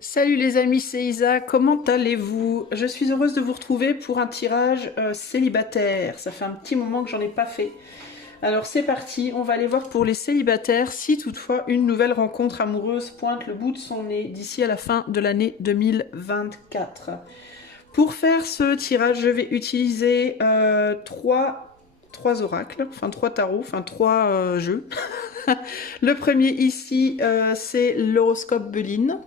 Salut les amis, c'est Isa, comment allez-vous? Je suis heureuse de vous retrouver pour un tirage célibataire. Ça fait un petit moment que j'en ai pas fait. Alors c'est parti, on va aller voir pour les célibataires si toutefois une nouvelle rencontre amoureuse pointe le bout de son nez d'ici à la fin de l'année 2024. Pour faire ce tirage, je vais utiliser trois oracles, enfin trois tarots, enfin trois jeux. Le premier ici, c'est l'horoscope Béline.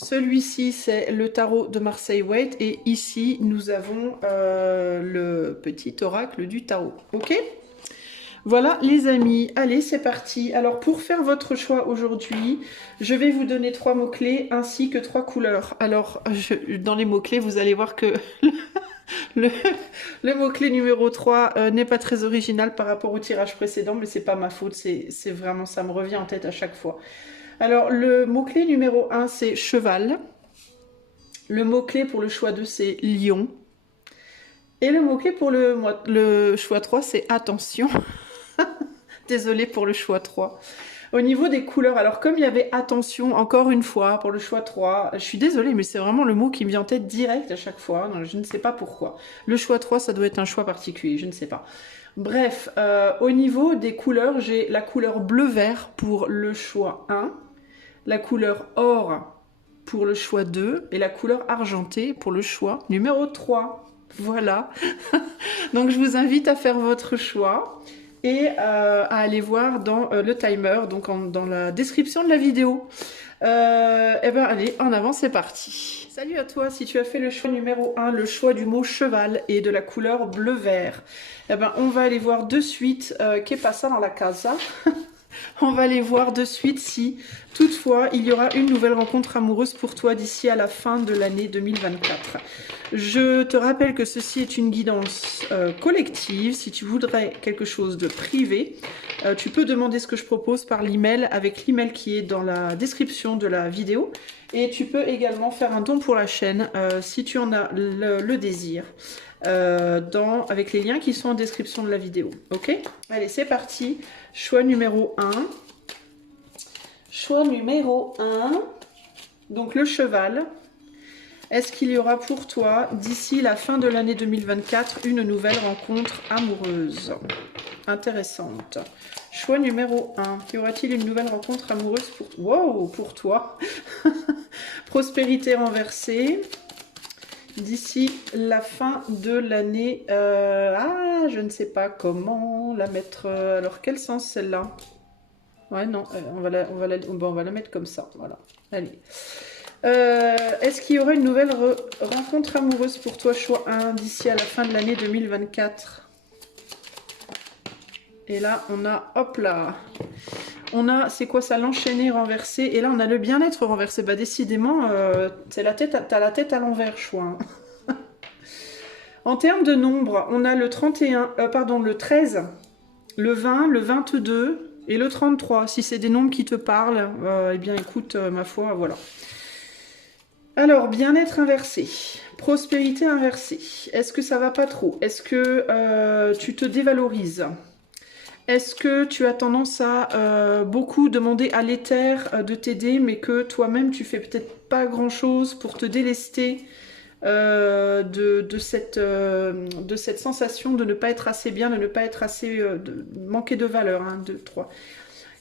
Celui-ci, c'est le tarot de Marseille Waite. Et ici, nous avons le petit oracle du tarot. Ok? Voilà, les amis. Allez, c'est parti. Alors, pour faire votre choix aujourd'hui, je vais vous donner trois mots-clés ainsi que trois couleurs. Alors, dans les mots-clés, vous allez voir que le, le mot-clé numéro 3 n'est pas très original par rapport au tirage précédent, mais c'est pas ma faute. C'est vraiment, ça me revient en tête à chaque fois. Alors, le mot-clé numéro 1, c'est cheval. Le mot-clé pour le choix 2, c'est lion. Et le mot-clé pour le choix 3, c'est attention. Désolée pour le choix 3. Au niveau des couleurs, alors comme il y avait attention, encore une fois, pour le choix 3, je suis désolée, mais c'est vraiment le mot qui me vient en tête direct à chaque fois. Donc, je ne sais pas pourquoi. Le choix 3, ça doit être un choix particulier, je ne sais pas. Bref, au niveau des couleurs, j'ai la couleur bleu-vert pour le choix 1, la couleur or pour le choix 2 et la couleur argentée pour le choix numéro 3. Voilà. Donc je vous invite à faire votre choix et à aller voir dans le timer, donc dans la description de la vidéo. Et ben allez, en avant, c'est parti. Salut à toi, si tu as fait le choix numéro 1, le choix du mot cheval et de la couleur bleu-vert, eh ben on va aller voir de suite qu'est passa dans la casa. On va aller voir de suite si, toutefois, il y aura une nouvelle rencontre amoureuse pour toi d'ici à la fin de l'année 2024. Je te rappelle que ceci est une guidance collective. Si tu voudrais quelque chose de privé, tu peux demander ce que je propose par l'email avec l'email qui est dans la description de la vidéo. Et tu peux également faire un don pour la chaîne si tu en as le désir. Avec les liens qui sont en description de la vidéo. Ok? Allez, c'est parti. Choix numéro 1. Choix numéro 1. Donc le cheval. Est-ce qu'il y aura pour toi, d'ici la fin de l'année 2024, une nouvelle rencontre amoureuse? Intéressante. Choix numéro 1. Y aura-t-il une nouvelle rencontre amoureuse pour, wow, pour toi? Prospérité renversée. D'ici la fin de l'année, je ne sais pas comment la mettre. Alors, quel sens celle-là? Ouais, non, on va la mettre comme ça. Voilà. Allez. Est-ce qu'il y aura une nouvelle rencontre amoureuse pour toi, choix 1, d'ici à la fin de l'année 2024? Et là, on a, hop là, on a, c'est quoi ça, l'enchaîné renversé. Et là, on a le bien-être renversé. Bah, décidément, t'as la tête à l'envers, choix. En termes de nombre, on a le 31, le 13, le 20, le 22 et le 33. Si c'est des nombres qui te parlent, eh bien écoute, ma foi, voilà. Alors, bien-être inversé, prospérité inversée. Est-ce que ça va pas trop? Est-ce que tu te dévalorises? Est-ce que tu as tendance à beaucoup demander à l'éther de t'aider, mais que toi-même tu fais peut-être pas grand-chose pour te délester de cette sensation de ne pas être assez bien, de ne pas être assez, de manquer de valeur? 1, 2, 3,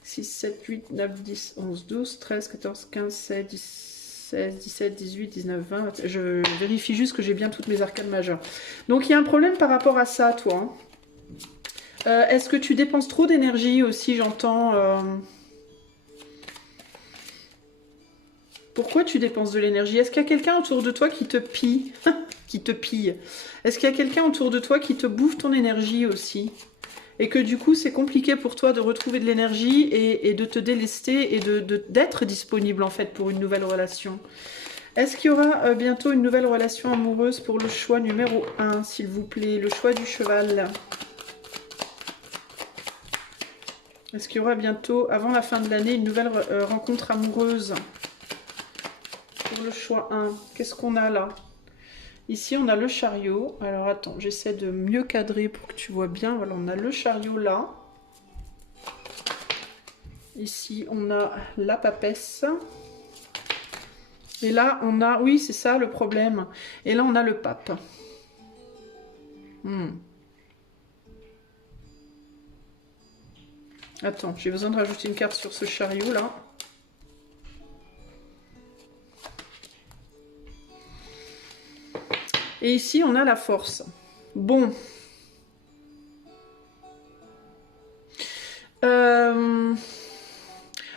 6, 7, 8, 9, 10, 11, 12, 13, 14, 15, 16, 17, 18, 19, 20. Je vérifie juste que j'ai bien toutes mes arcanes majeures. Donc il y a un problème par rapport à ça, toi. Est-ce que tu dépenses trop d'énergie aussi, j'entends Pourquoi tu dépenses de l'énergie? Est-ce qu'il y a quelqu'un autour de toi qui te pille? Qui te pille? Est-ce qu'il y a quelqu'un autour de toi qui te bouffe ton énergie aussi? Et que du coup, c'est compliqué pour toi de retrouver de l'énergie et de te délester et d'être disponible en fait pour une nouvelle relation. Est-ce qu'il y aura bientôt une nouvelle relation amoureuse pour le choix numéro 1, s'il vous plaît? Le choix du cheval. Est-ce qu'il y aura bientôt, avant la fin de l'année, une nouvelle rencontre amoureuse pour le choix 1? Qu'est-ce qu'on a là? Ici, on a le chariot. Alors, attends, j'essaie de mieux cadrer pour que tu vois bien. Voilà, on a le chariot là. Ici, on a la papesse. Et là, on a... Oui, c'est ça le problème. Et là, on a le pape. Attends, j'ai besoin de rajouter une carte sur ce chariot, là. Et ici, on a la force. Bon.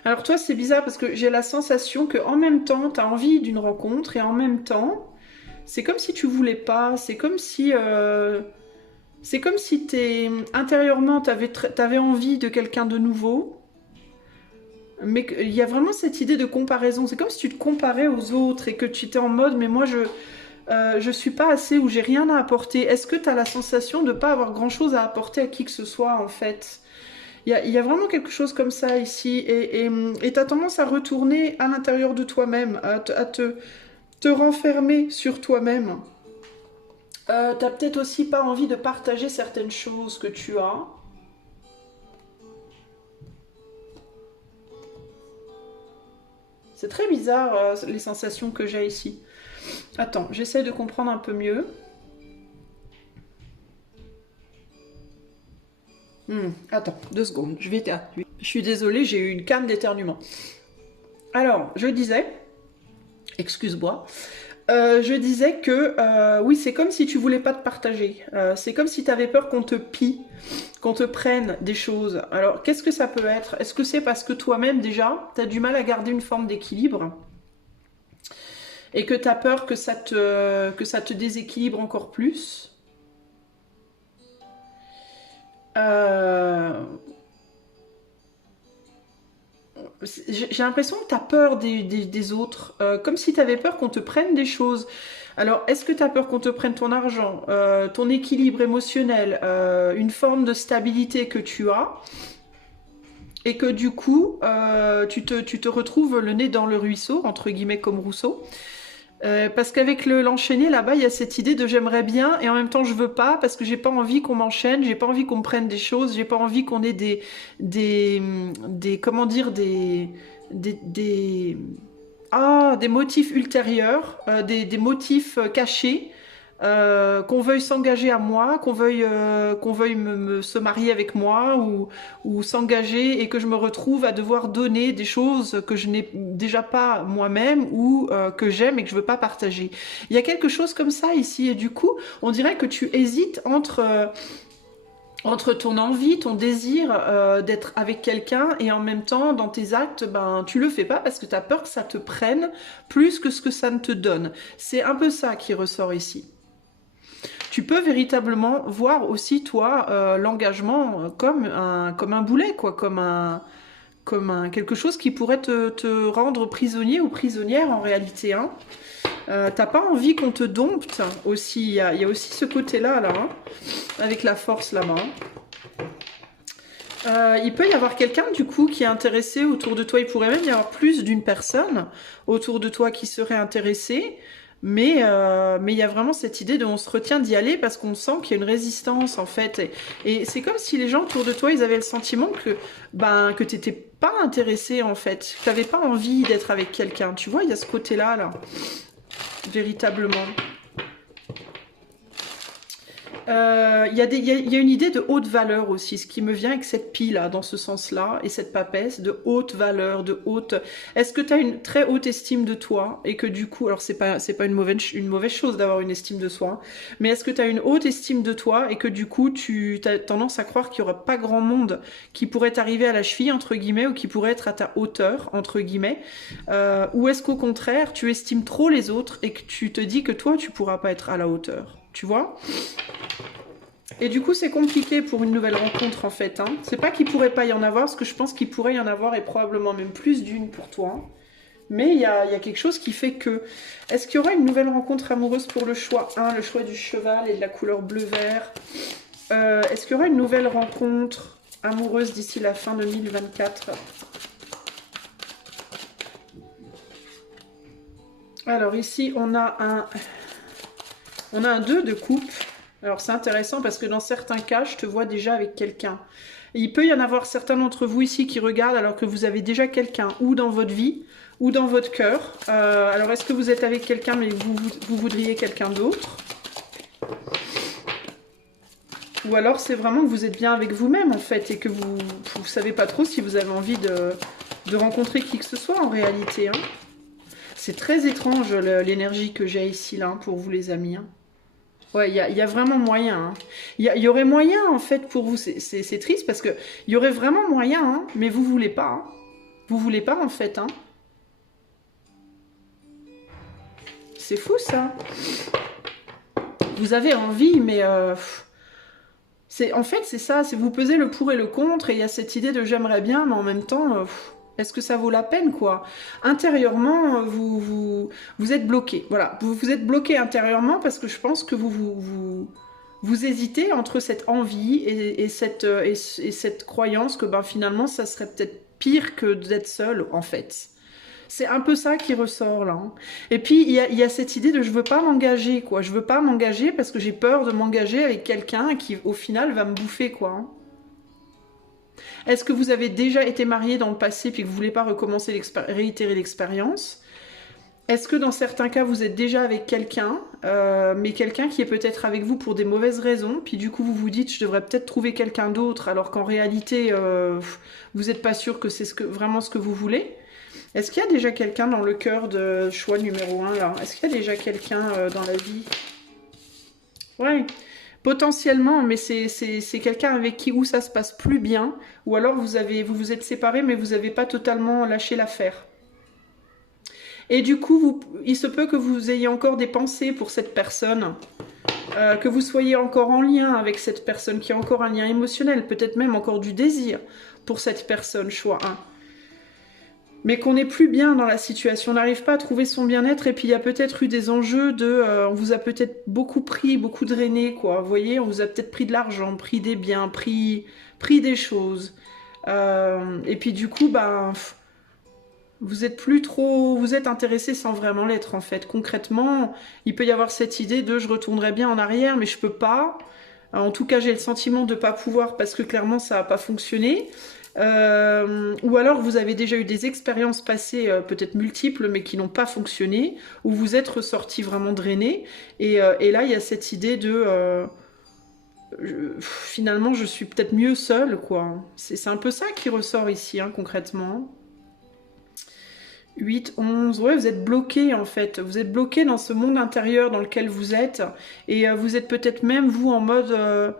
Alors toi, c'est bizarre parce que j'ai la sensation que en même temps, tu as envie d'une rencontre et en même temps, c'est comme si tu voulais pas. C'est comme si... intérieurement, t'avais envie de quelqu'un de nouveau. Mais il y a vraiment cette idée de comparaison. C'est comme si tu te comparais aux autres et que tu étais en mode, mais moi, je suis pas assez ou j'ai rien à apporter. Est-ce que tu as la sensation de pas avoir grand-chose à apporter à qui que ce soit, en fait? Il y a vraiment quelque chose comme ça ici. Et tu as tendance à retourner à l'intérieur de toi-même, à te renfermer sur toi-même. T'as peut-être aussi pas envie de partager certaines choses que tu as. C'est très bizarre les sensations que j'ai ici. Attends, j'essaie de comprendre un peu mieux. Attends, 2 secondes. Je suis désolée, j'ai eu une canne d'éternuement. Alors, je disais, excuse-moi, je disais que oui, c'est comme si tu voulais pas te partager. C'est comme si tu avais peur qu'on te pille, qu'on te prenne des choses. Alors, qu'est-ce que ça peut être? Est-ce que c'est parce que toi-même, déjà, tu as du mal à garder une forme d'équilibre et que tu as peur que ça te déséquilibre encore plus? J'ai l'impression que tu as peur des autres, comme si tu avais peur qu'on te prenne des choses. Alors, est-ce que tu as peur qu'on te prenne ton argent, ton équilibre émotionnel, une forme de stabilité que tu as, et que du coup, tu te retrouves le nez dans le ruisseau, entre guillemets comme Rousseau. Parce qu'avec l'enchaîner là-bas, il y a cette idée de j'aimerais bien et en même temps je veux pas parce que j'ai pas envie qu'on m'enchaîne, j'ai pas envie qu'on me prenne des choses, j'ai pas envie qu'on ait des comment dire des des motifs ultérieurs, des motifs cachés. Qu'on veuille s'engager à moi, qu'on veuille se marier avec moi ou s'engager et que je me retrouve à devoir donner des choses que je n'ai déjà pas moi-même ou que j'aime et que je veux pas partager. Il y a quelque chose comme ça ici et du coup, on dirait que tu hésites entre ton envie, ton désir d'être avec quelqu'un et en même temps dans tes actes, ben tu le fais pas parce que tu as peur que ça te prenne plus que ce que ça ne te donne. C'est un peu ça qui ressort ici. Tu peux véritablement voir aussi, toi, l'engagement comme un boulet, quoi, comme quelque chose qui pourrait te rendre prisonnier ou prisonnière en réalité. Hein. T'as pas envie qu'on te dompte aussi. Il y a aussi ce côté-là, là, hein, avec la force là-bas. Il peut y avoir quelqu'un du coup qui est intéressé autour de toi. Il pourrait même y avoir plus d'une personne autour de toi qui serait intéressée. Mais il y a vraiment cette idée de on se retient d'y aller parce qu'on sent qu'il y a une résistance en fait. Et c'est comme si les gens autour de toi, ils avaient le sentiment que t'étais pas intéressé en fait. Que t'avais pas envie d'être avec quelqu'un. Tu vois, il y a ce côté-là, là. Véritablement. Il y a une idée de haute valeur aussi, ce qui me vient avec cette pie-là, dans ce sens-là, et cette papesse de haute valeur, de haute... Est-ce que tu as une très haute estime de toi, et que du coup, alors c'est pas une mauvaise chose d'avoir une estime de soi, mais est-ce que tu as une haute estime de toi, et que du coup, tu as tendance à croire qu'il n'y aura pas grand monde qui pourrait t'arriver à la cheville, entre guillemets, ou qui pourrait être à ta hauteur, entre guillemets, ou est-ce qu'au contraire, tu estimes trop les autres, et que tu te dis que toi, tu pourras pas être à la hauteur, tu vois ? Et du coup, c'est compliqué pour une nouvelle rencontre, en fait. Hein. C'est pas qu'il pourrait pas y en avoir, parce que je pense qu'il pourrait y en avoir, et probablement même plus d'une pour toi. Mais il y a quelque chose qui fait que... Est-ce qu'il y aura une nouvelle rencontre amoureuse pour le choix 1, le choix du cheval et de la couleur bleu-vert? Est-ce qu'il y aura une nouvelle rencontre amoureuse d'ici la fin 2024? Alors ici, on a un 2 de coupe. Alors c'est intéressant parce que dans certains cas, je te vois déjà avec quelqu'un. Il peut y en avoir certains d'entre vous ici qui regardent alors que vous avez déjà quelqu'un ou dans votre vie ou dans votre cœur. Alors est-ce que vous êtes avec quelqu'un mais vous voudriez quelqu'un d'autre? Ou alors c'est vraiment que vous êtes bien avec vous-même en fait et que vous ne savez pas trop si vous avez envie de rencontrer qui que ce soit en réalité. Hein. C'est très étrange l'énergie que j'ai ici là pour vous les amis. Hein. Ouais, il y a vraiment moyen. Hein. Il y aurait moyen en fait pour vous. C'est triste parce que il y aurait vraiment moyen, hein, mais vous voulez pas. Hein. Vous voulez pas en fait. Hein. C'est fou ça. Vous avez envie, mais en fait c'est ça. C'est vous pesez le pour et le contre et il y a cette idée de j'aimerais bien, mais en même temps. Est-ce que ça vaut la peine, quoi? Intérieurement, vous êtes bloqué. Voilà, vous êtes bloqué intérieurement parce que je pense que vous hésitez entre cette envie et cette croyance que ben, finalement, ça serait peut-être pire que d'être seul, en fait. C'est un peu ça qui ressort, là. Hein. Et puis, il y a cette idée de je veux pas m'engager, quoi. Je veux pas m'engager parce que j'ai peur de m'engager avec quelqu'un qui, au final, va me bouffer, quoi. Hein. Est-ce que vous avez déjà été marié dans le passé puis que vous ne voulez pas recommencer réitérer l'expérience? Est-ce que dans certains cas vous êtes déjà avec quelqu'un, mais quelqu'un qui est peut-être avec vous pour des mauvaises raisons, puis du coup vous vous dites je devrais peut-être trouver quelqu'un d'autre alors qu'en réalité vous n'êtes pas sûr que c'est vraiment ce que vous voulez? Est-ce qu'il y a déjà quelqu'un dans le cœur de choix numéro 1 là? Est-ce qu'il y a déjà quelqu'un dans la vie? Ouais. Potentiellement, mais c'est quelqu'un avec qui où ça se passe plus bien, ou alors vous êtes séparés, mais vous n'avez pas totalement lâché l'affaire. Et du coup, il se peut que vous ayez encore des pensées pour cette personne, que vous soyez encore en lien avec cette personne, qui a encore un lien émotionnel, peut-être même encore du désir pour cette personne, choix 1. Mais qu'on n'est plus bien dans la situation, on n'arrive pas à trouver son bien-être, et puis il y a peut-être eu des enjeux on vous a peut-être beaucoup pris, beaucoup drainé, quoi, vous voyez, on vous a peut-être pris de l'argent, pris des biens, pris des choses, et puis du coup, ben, vous êtes plus trop, vous êtes intéressé sans vraiment l'être, en fait, concrètement, il peut y avoir cette idée de je retournerais bien en arrière, mais je peux pas, en tout cas j'ai le sentiment de pas pouvoir, parce que clairement ça n'a pas fonctionné, ou alors vous avez déjà eu des expériences passées peut-être multiples mais qui n'ont pas fonctionné, où vous êtes ressorti vraiment drainé et là il y a cette idée de finalement je suis peut-être mieux seule, quoi. C'est un peu ça qui ressort ici, hein, concrètement. 8, 11, ouais, vous êtes bloqué en fait, vous êtes bloqué dans ce monde intérieur dans lequel vous êtes et vous êtes peut-être même vous en mode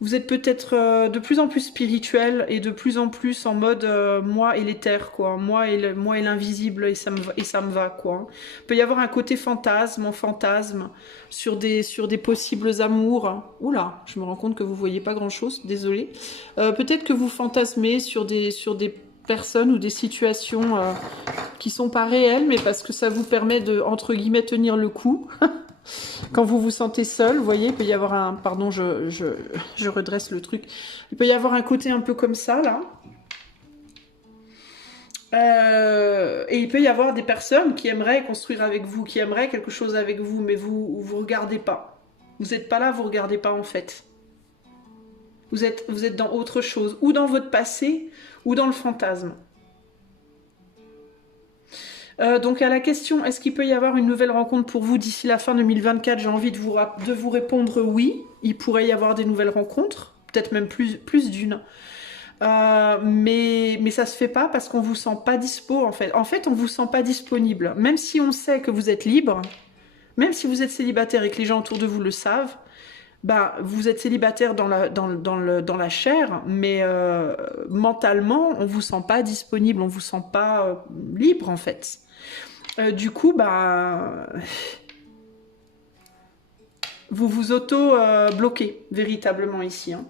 vous êtes peut-être de plus en plus spirituel et de plus en plus en mode moi et l'éther, quoi. Moi et l'invisible, et ça me va, quoi. Il peut y avoir un côté fantasme, en fantasme, sur des possibles amours. Oula, je me rends compte que vous voyez pas grand-chose, désolé. Peut-être que vous fantasmez sur des personnes ou des situations qui sont pas réelles, mais parce que ça vous permet de, entre guillemets, tenir le coup. Quand vous vous sentez seul, vous voyez, il peut y avoir un... Pardon, je redresse le truc. Il peut y avoir un côté un peu comme ça, là. Et il peut y avoir des personnes qui aimeraient construire avec vous, qui aimeraient quelque chose avec vous, mais vous regardez pas. Vous n'êtes pas là, vous regardez pas, en fait. Vous êtes dans autre chose, ou dans votre passé, ou dans le fantasme. Donc à la question, est-ce qu'il peut y avoir une nouvelle rencontre pour vous d'ici la fin 2024, j'ai envie de vous répondre oui. Il pourrait y avoir des nouvelles rencontres, peut-être même plus d'une. Mais ça se fait pas parce qu'on vous sent pas dispo, en fait. En fait, on vous sent pas disponible. Même si on sait que vous êtes libre, même si vous êtes célibataire et que les gens autour de vous le savent, bah, vous êtes célibataire dans la chair, mais mentalement, on vous sent pas disponible, on vous sent pas libre, en fait. Du coup, bah, vous vous auto-bloquez véritablement ici. Hein.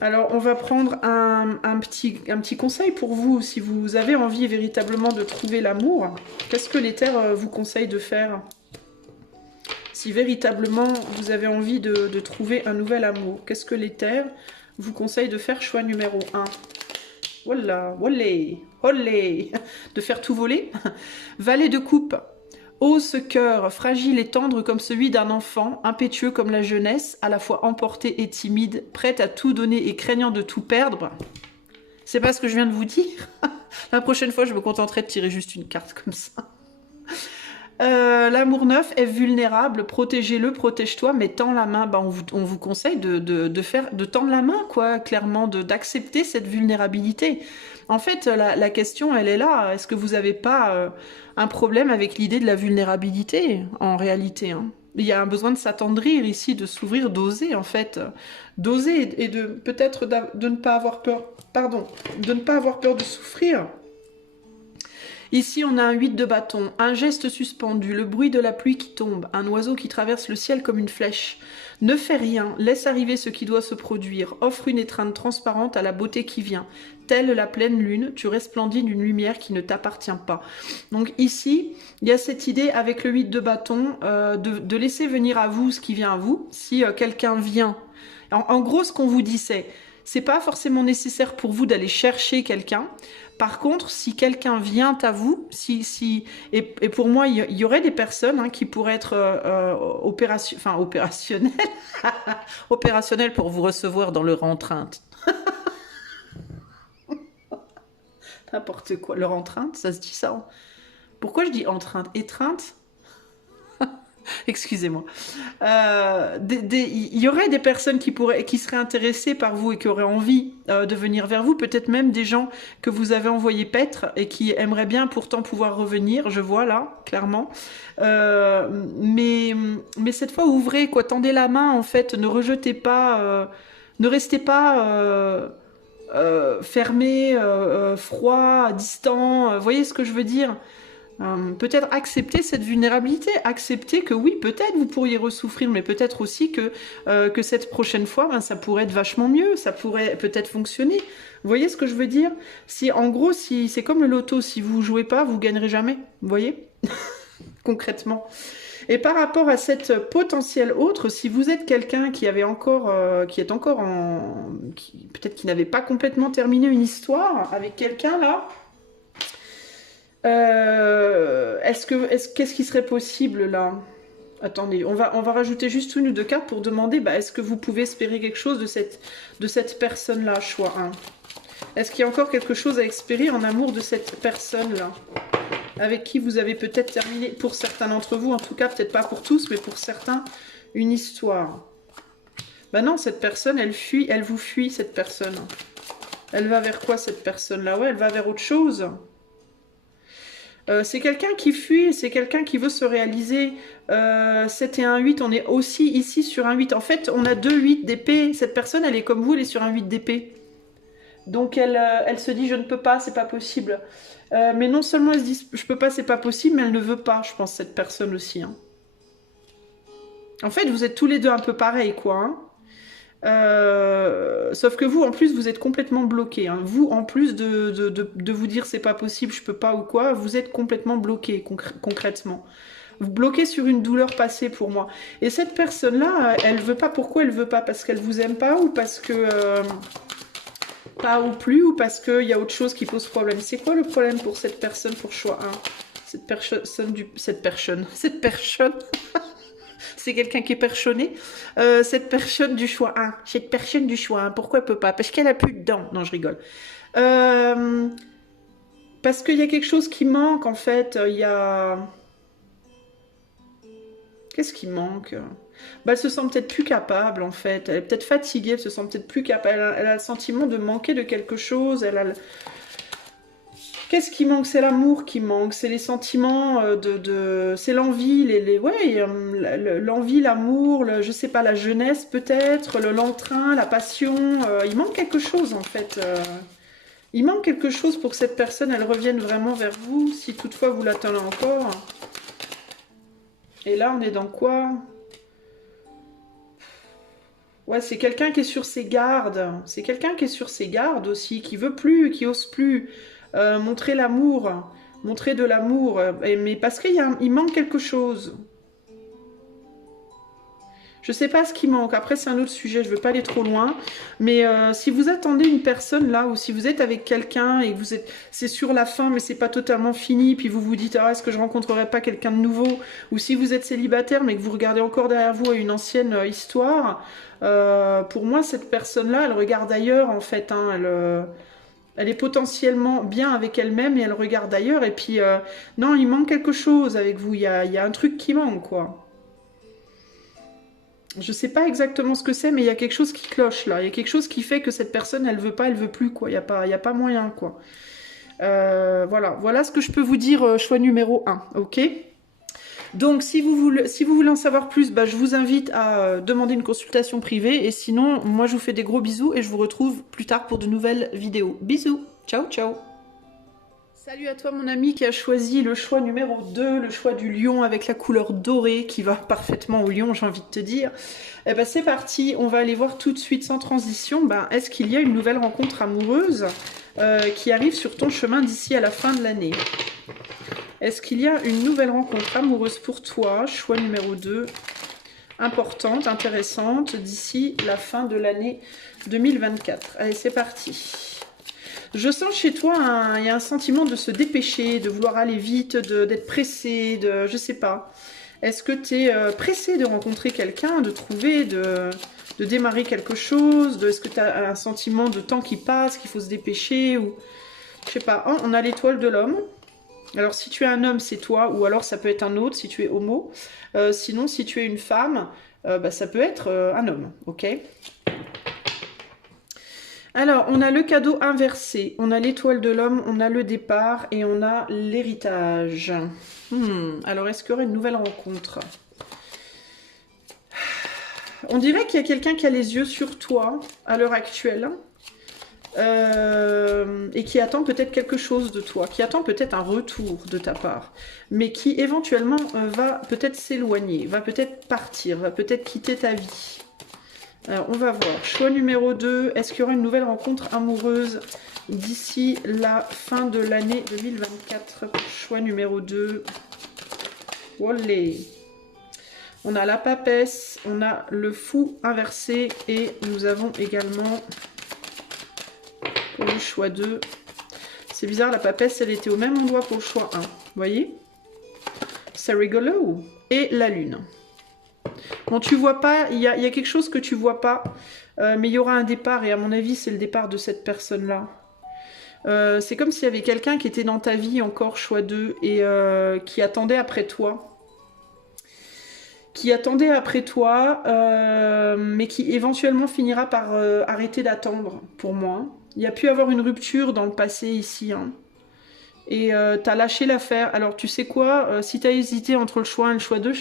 Alors, on va prendre un petit conseil pour vous, si vous avez envie véritablement de trouver l'amour. Qu'est-ce que l'éther vous conseille de faire ? Si véritablement vous avez envie de trouver un nouvel amour, qu'est-ce que l'éther vous conseille de faire ? Choix numéro 1. Voilà, olé, olé, de faire tout voler. Valet de coupe. Ô ce cœur, fragile et tendre comme celui d'un enfant, impétueux comme la jeunesse, à la fois emporté et timide, prêt à tout donner et craignant de tout perdre. C'est pas ce que je viens de vous dire. La prochaine fois, je me contenterai de tirer juste une carte comme ça. L'amour neuf est vulnérable, protégez-le, protège-toi, mais tends la main. Ben, on vous conseille de tendre la main, quoi, clairement, d'accepter cette vulnérabilité. En fait, la question, elle est là. Est-ce que vous n'avez pas un problème avec l'idée de la vulnérabilité, en réalité, hein? Il y a un besoin de s'attendrir ici, de s'ouvrir, d'oser, en fait. D'oser et de peut-être de ne pas avoir peur, pardon, de ne pas avoir peur de souffrir. Ici, on a un 8 de bâton, un geste suspendu, le bruit de la pluie qui tombe, un oiseau qui traverse le ciel comme une flèche. Ne fais rien, laisse arriver ce qui doit se produire, offre une étreinte transparente à la beauté qui vient. Telle la pleine lune, tu resplendis d'une lumière qui ne t'appartient pas. Donc ici, il y a cette idée avec le 8 de bâton de laisser venir à vous ce qui vient à vous. Si quelqu'un vient, en gros, ce qu'on vous dit, c'est pas forcément nécessaire pour vous d'aller chercher quelqu'un. Par contre, si quelqu'un vient à vous, et pour moi, il y aurait des personnes qui pourraient être opérationnelles, opérationnelles pour vous recevoir dans leur entrainte. N'importe quoi. Leur entrainte, ça se dit ça, hein. Pourquoi je dis entrainte? Étreinte? Excusez-moi. Il y aurait des personnes qui seraient intéressées par vous et qui auraient envie de venir vers vous, peut-être même des gens que vous avez envoyés paître et qui aimeraient bien pourtant pouvoir revenir, je vois là, clairement. Mais cette fois, ouvrez, quoi, tendez la main, en fait, ne rejetez pas, ne restez pas fermé, froid, distant, voyez ce que je veux dire? Peut-être accepter cette vulnérabilité, accepter que oui, peut-être vous pourriez ressouffrir, mais peut-être aussi que cette prochaine fois, ben, ça pourrait être vachement mieux, ça pourrait peut-être fonctionner. Vous voyez ce que je veux dire? En gros, si c'est comme le loto, si vous jouez pas, vous gagnerez jamais. Vous voyez? Concrètement. Et par rapport à cette potentielle autre, si vous êtes quelqu'un qui avait encore, qui est encore peut-être qui n'avait pas complètement terminé une histoire avec quelqu'un là, qu'est-ce qui serait possible là? Attendez, on va rajouter juste une ou deux cartes pour demander, est-ce que vous pouvez espérer quelque chose de cette personne-là, choix 1. Est-ce qu'il y a encore quelque chose à espérer en amour de cette personne-là, avec qui vous avez peut-être terminé, pour certains d'entre vous, en tout cas, peut-être pas pour tous, mais pour certains, une histoire. Ben non, cette personne, elle fuit, elle vous fuit, cette personne. Elle va vers quoi, cette personne-là? Ouais, elle va vers autre chose. C'est quelqu'un qui fuit, c'est quelqu'un qui veut se réaliser. 7 et un 8, on est aussi ici sur un 8. En fait, on a 2 8 d'épée. Cette personne, elle est comme vous, elle est sur un 8 d'épée. Donc, elle se dit, je ne peux pas, c'est pas possible. Mais non seulement elle se dit, je peux pas, c'est pas possible, mais elle ne veut pas, je pense, cette personne aussi. Hein. En fait, vous êtes tous les deux un peu pareils, quoi. Hein. Sauf que vous, en plus, vous êtes complètement bloqué. Hein. Vous, en plus de vous dire c'est pas possible, je peux pas ou quoi, vous êtes complètement bloqué concrètement. Vous bloquez sur une douleur passée pour moi. Et cette personne-là, elle veut pas. Pourquoi elle veut pas? Parce qu'elle vous aime pas ou parce que pas ou plus ou parce qu'il y a autre chose qui pose problème. C'est quoi le problème pour cette personne pour choix 1? Cette personne. C'est quelqu'un qui est perchonné. Cette personne du choix 1. Cette personne du choix 1. Pourquoi elle peut pas? Parce qu'elle a plus de dents. Non, je rigole. Parce qu'il y a quelque chose qui manque, en fait. Il y a... Qu'est-ce qui manque? Elle se sent peut-être plus capable, en fait. Elle est peut-être fatiguée, elle se sent peut-être plus capable. Elle a le sentiment de manquer de quelque chose. Elle a le... Qu'est-ce qui manque? C'est l'amour qui manque, c'est les sentiments c'est l'envie, l'envie, l'amour, je sais pas, la jeunesse peut-être, l'entrain, la passion. Il manque quelque chose en fait. Il manque quelque chose pour que cette personne, elle revienne vraiment vers vous, si toutefois vous l'attendez encore. Et là, on est dans quoi? Ouais, c'est quelqu'un qui est sur ses gardes. C'est quelqu'un qui est sur ses gardes aussi, qui veut plus, qui ose plus. Montrer l'amour, montrer de l'amour, mais parce qu'il manque quelque chose. Je sais pas ce qui manque. Après, c'est un autre sujet, je veux pas aller trop loin. Mais si vous attendez une personne là, ou si vous êtes avec quelqu'un et que vous êtes, c'est sur la fin, mais c'est pas totalement fini, puis vous vous dites, ah, est-ce que je rencontrerai pas quelqu'un de nouveau? Ou si vous êtes célibataire, mais que vous regardez encore derrière vous à une ancienne histoire, pour moi, cette personne-là, elle regarde ailleurs en fait. Hein, elle est potentiellement bien avec elle-même et elle regarde ailleurs. Et puis, non, il manque quelque chose avec vous. Il y a un truc qui manque, quoi. Je sais pas exactement ce que c'est, mais il y a quelque chose qui cloche là. Il y a quelque chose qui fait que cette personne, elle veut pas, elle veut plus, quoi. Il y a pas moyen, quoi. Voilà ce que je peux vous dire, choix numéro 1, ok? Donc, si vous voulez en savoir plus, bah, je vous invite à demander une consultation privée. Et sinon, moi, je vous fais des gros bisous et je vous retrouve plus tard pour de nouvelles vidéos. Bisous, ciao, ciao! Salut à toi mon ami qui a choisi le choix numéro 2, le choix du lion avec la couleur dorée qui va parfaitement au lion, j'ai envie de te dire. Eh ben c'est parti, on va aller voir tout de suite sans transition, ben, est-ce qu'il y a une nouvelle rencontre amoureuse qui arrive sur ton chemin d'ici à la fin de l'année? Est-ce qu'il y a une nouvelle rencontre amoureuse pour toi, choix numéro 2, importante, intéressante, d'ici la fin de l'année 2024? Allez, c'est parti. Je sens chez toi, il y a un sentiment de se dépêcher, de vouloir aller vite, d'être pressé, je sais pas. Est-ce que tu es pressé de rencontrer quelqu'un, de trouver, de démarrer quelque chose? Est-ce que tu as un sentiment de temps qui passe, qu'il faut se dépêcher ou je sais pas. Oh, on a l'étoile de l'homme. Alors si tu es un homme, c'est toi, ou alors ça peut être un autre si tu es homo. Sinon, si tu es une femme, bah, ça peut être un homme, ok? Alors, on a le cadeau inversé, on a l'étoile de l'homme, on a le départ et on a l'héritage. Alors, est-ce qu'il y aurait une nouvelle rencontre? On dirait qu'il y a quelqu'un qui a les yeux sur toi à l'heure actuelle et qui attend peut-être quelque chose de toi, qui attend peut-être un retour de ta part, mais qui éventuellement va peut-être s'éloigner, va peut-être partir, va peut-être quitter ta vie. Alors, on va voir. Choix numéro 2. Est-ce qu'il y aura une nouvelle rencontre amoureuse d'ici la fin de l'année 2024? Choix numéro 2. Olé. On a la papesse, on a le fou inversé et nous avons également pour le choix 2. C'est bizarre, la papesse, elle était au même endroit pour le choix 1. Vous voyez? C'est rigolo. Et la lune. Bon, tu vois pas, il y a quelque chose que tu vois pas, mais il y aura un départ, et à mon avis, c'est le départ de cette personne-là. C'est comme s'il y avait quelqu'un qui était dans ta vie, encore choix 2, et qui attendait après toi. Mais qui éventuellement finira par arrêter d'attendre, pour moi. Il y a pu avoir une rupture dans le passé ici, hein. Et t'as lâché l'affaire. Alors tu sais quoi, si t'as hésité entre le choix 1 et le choix 2,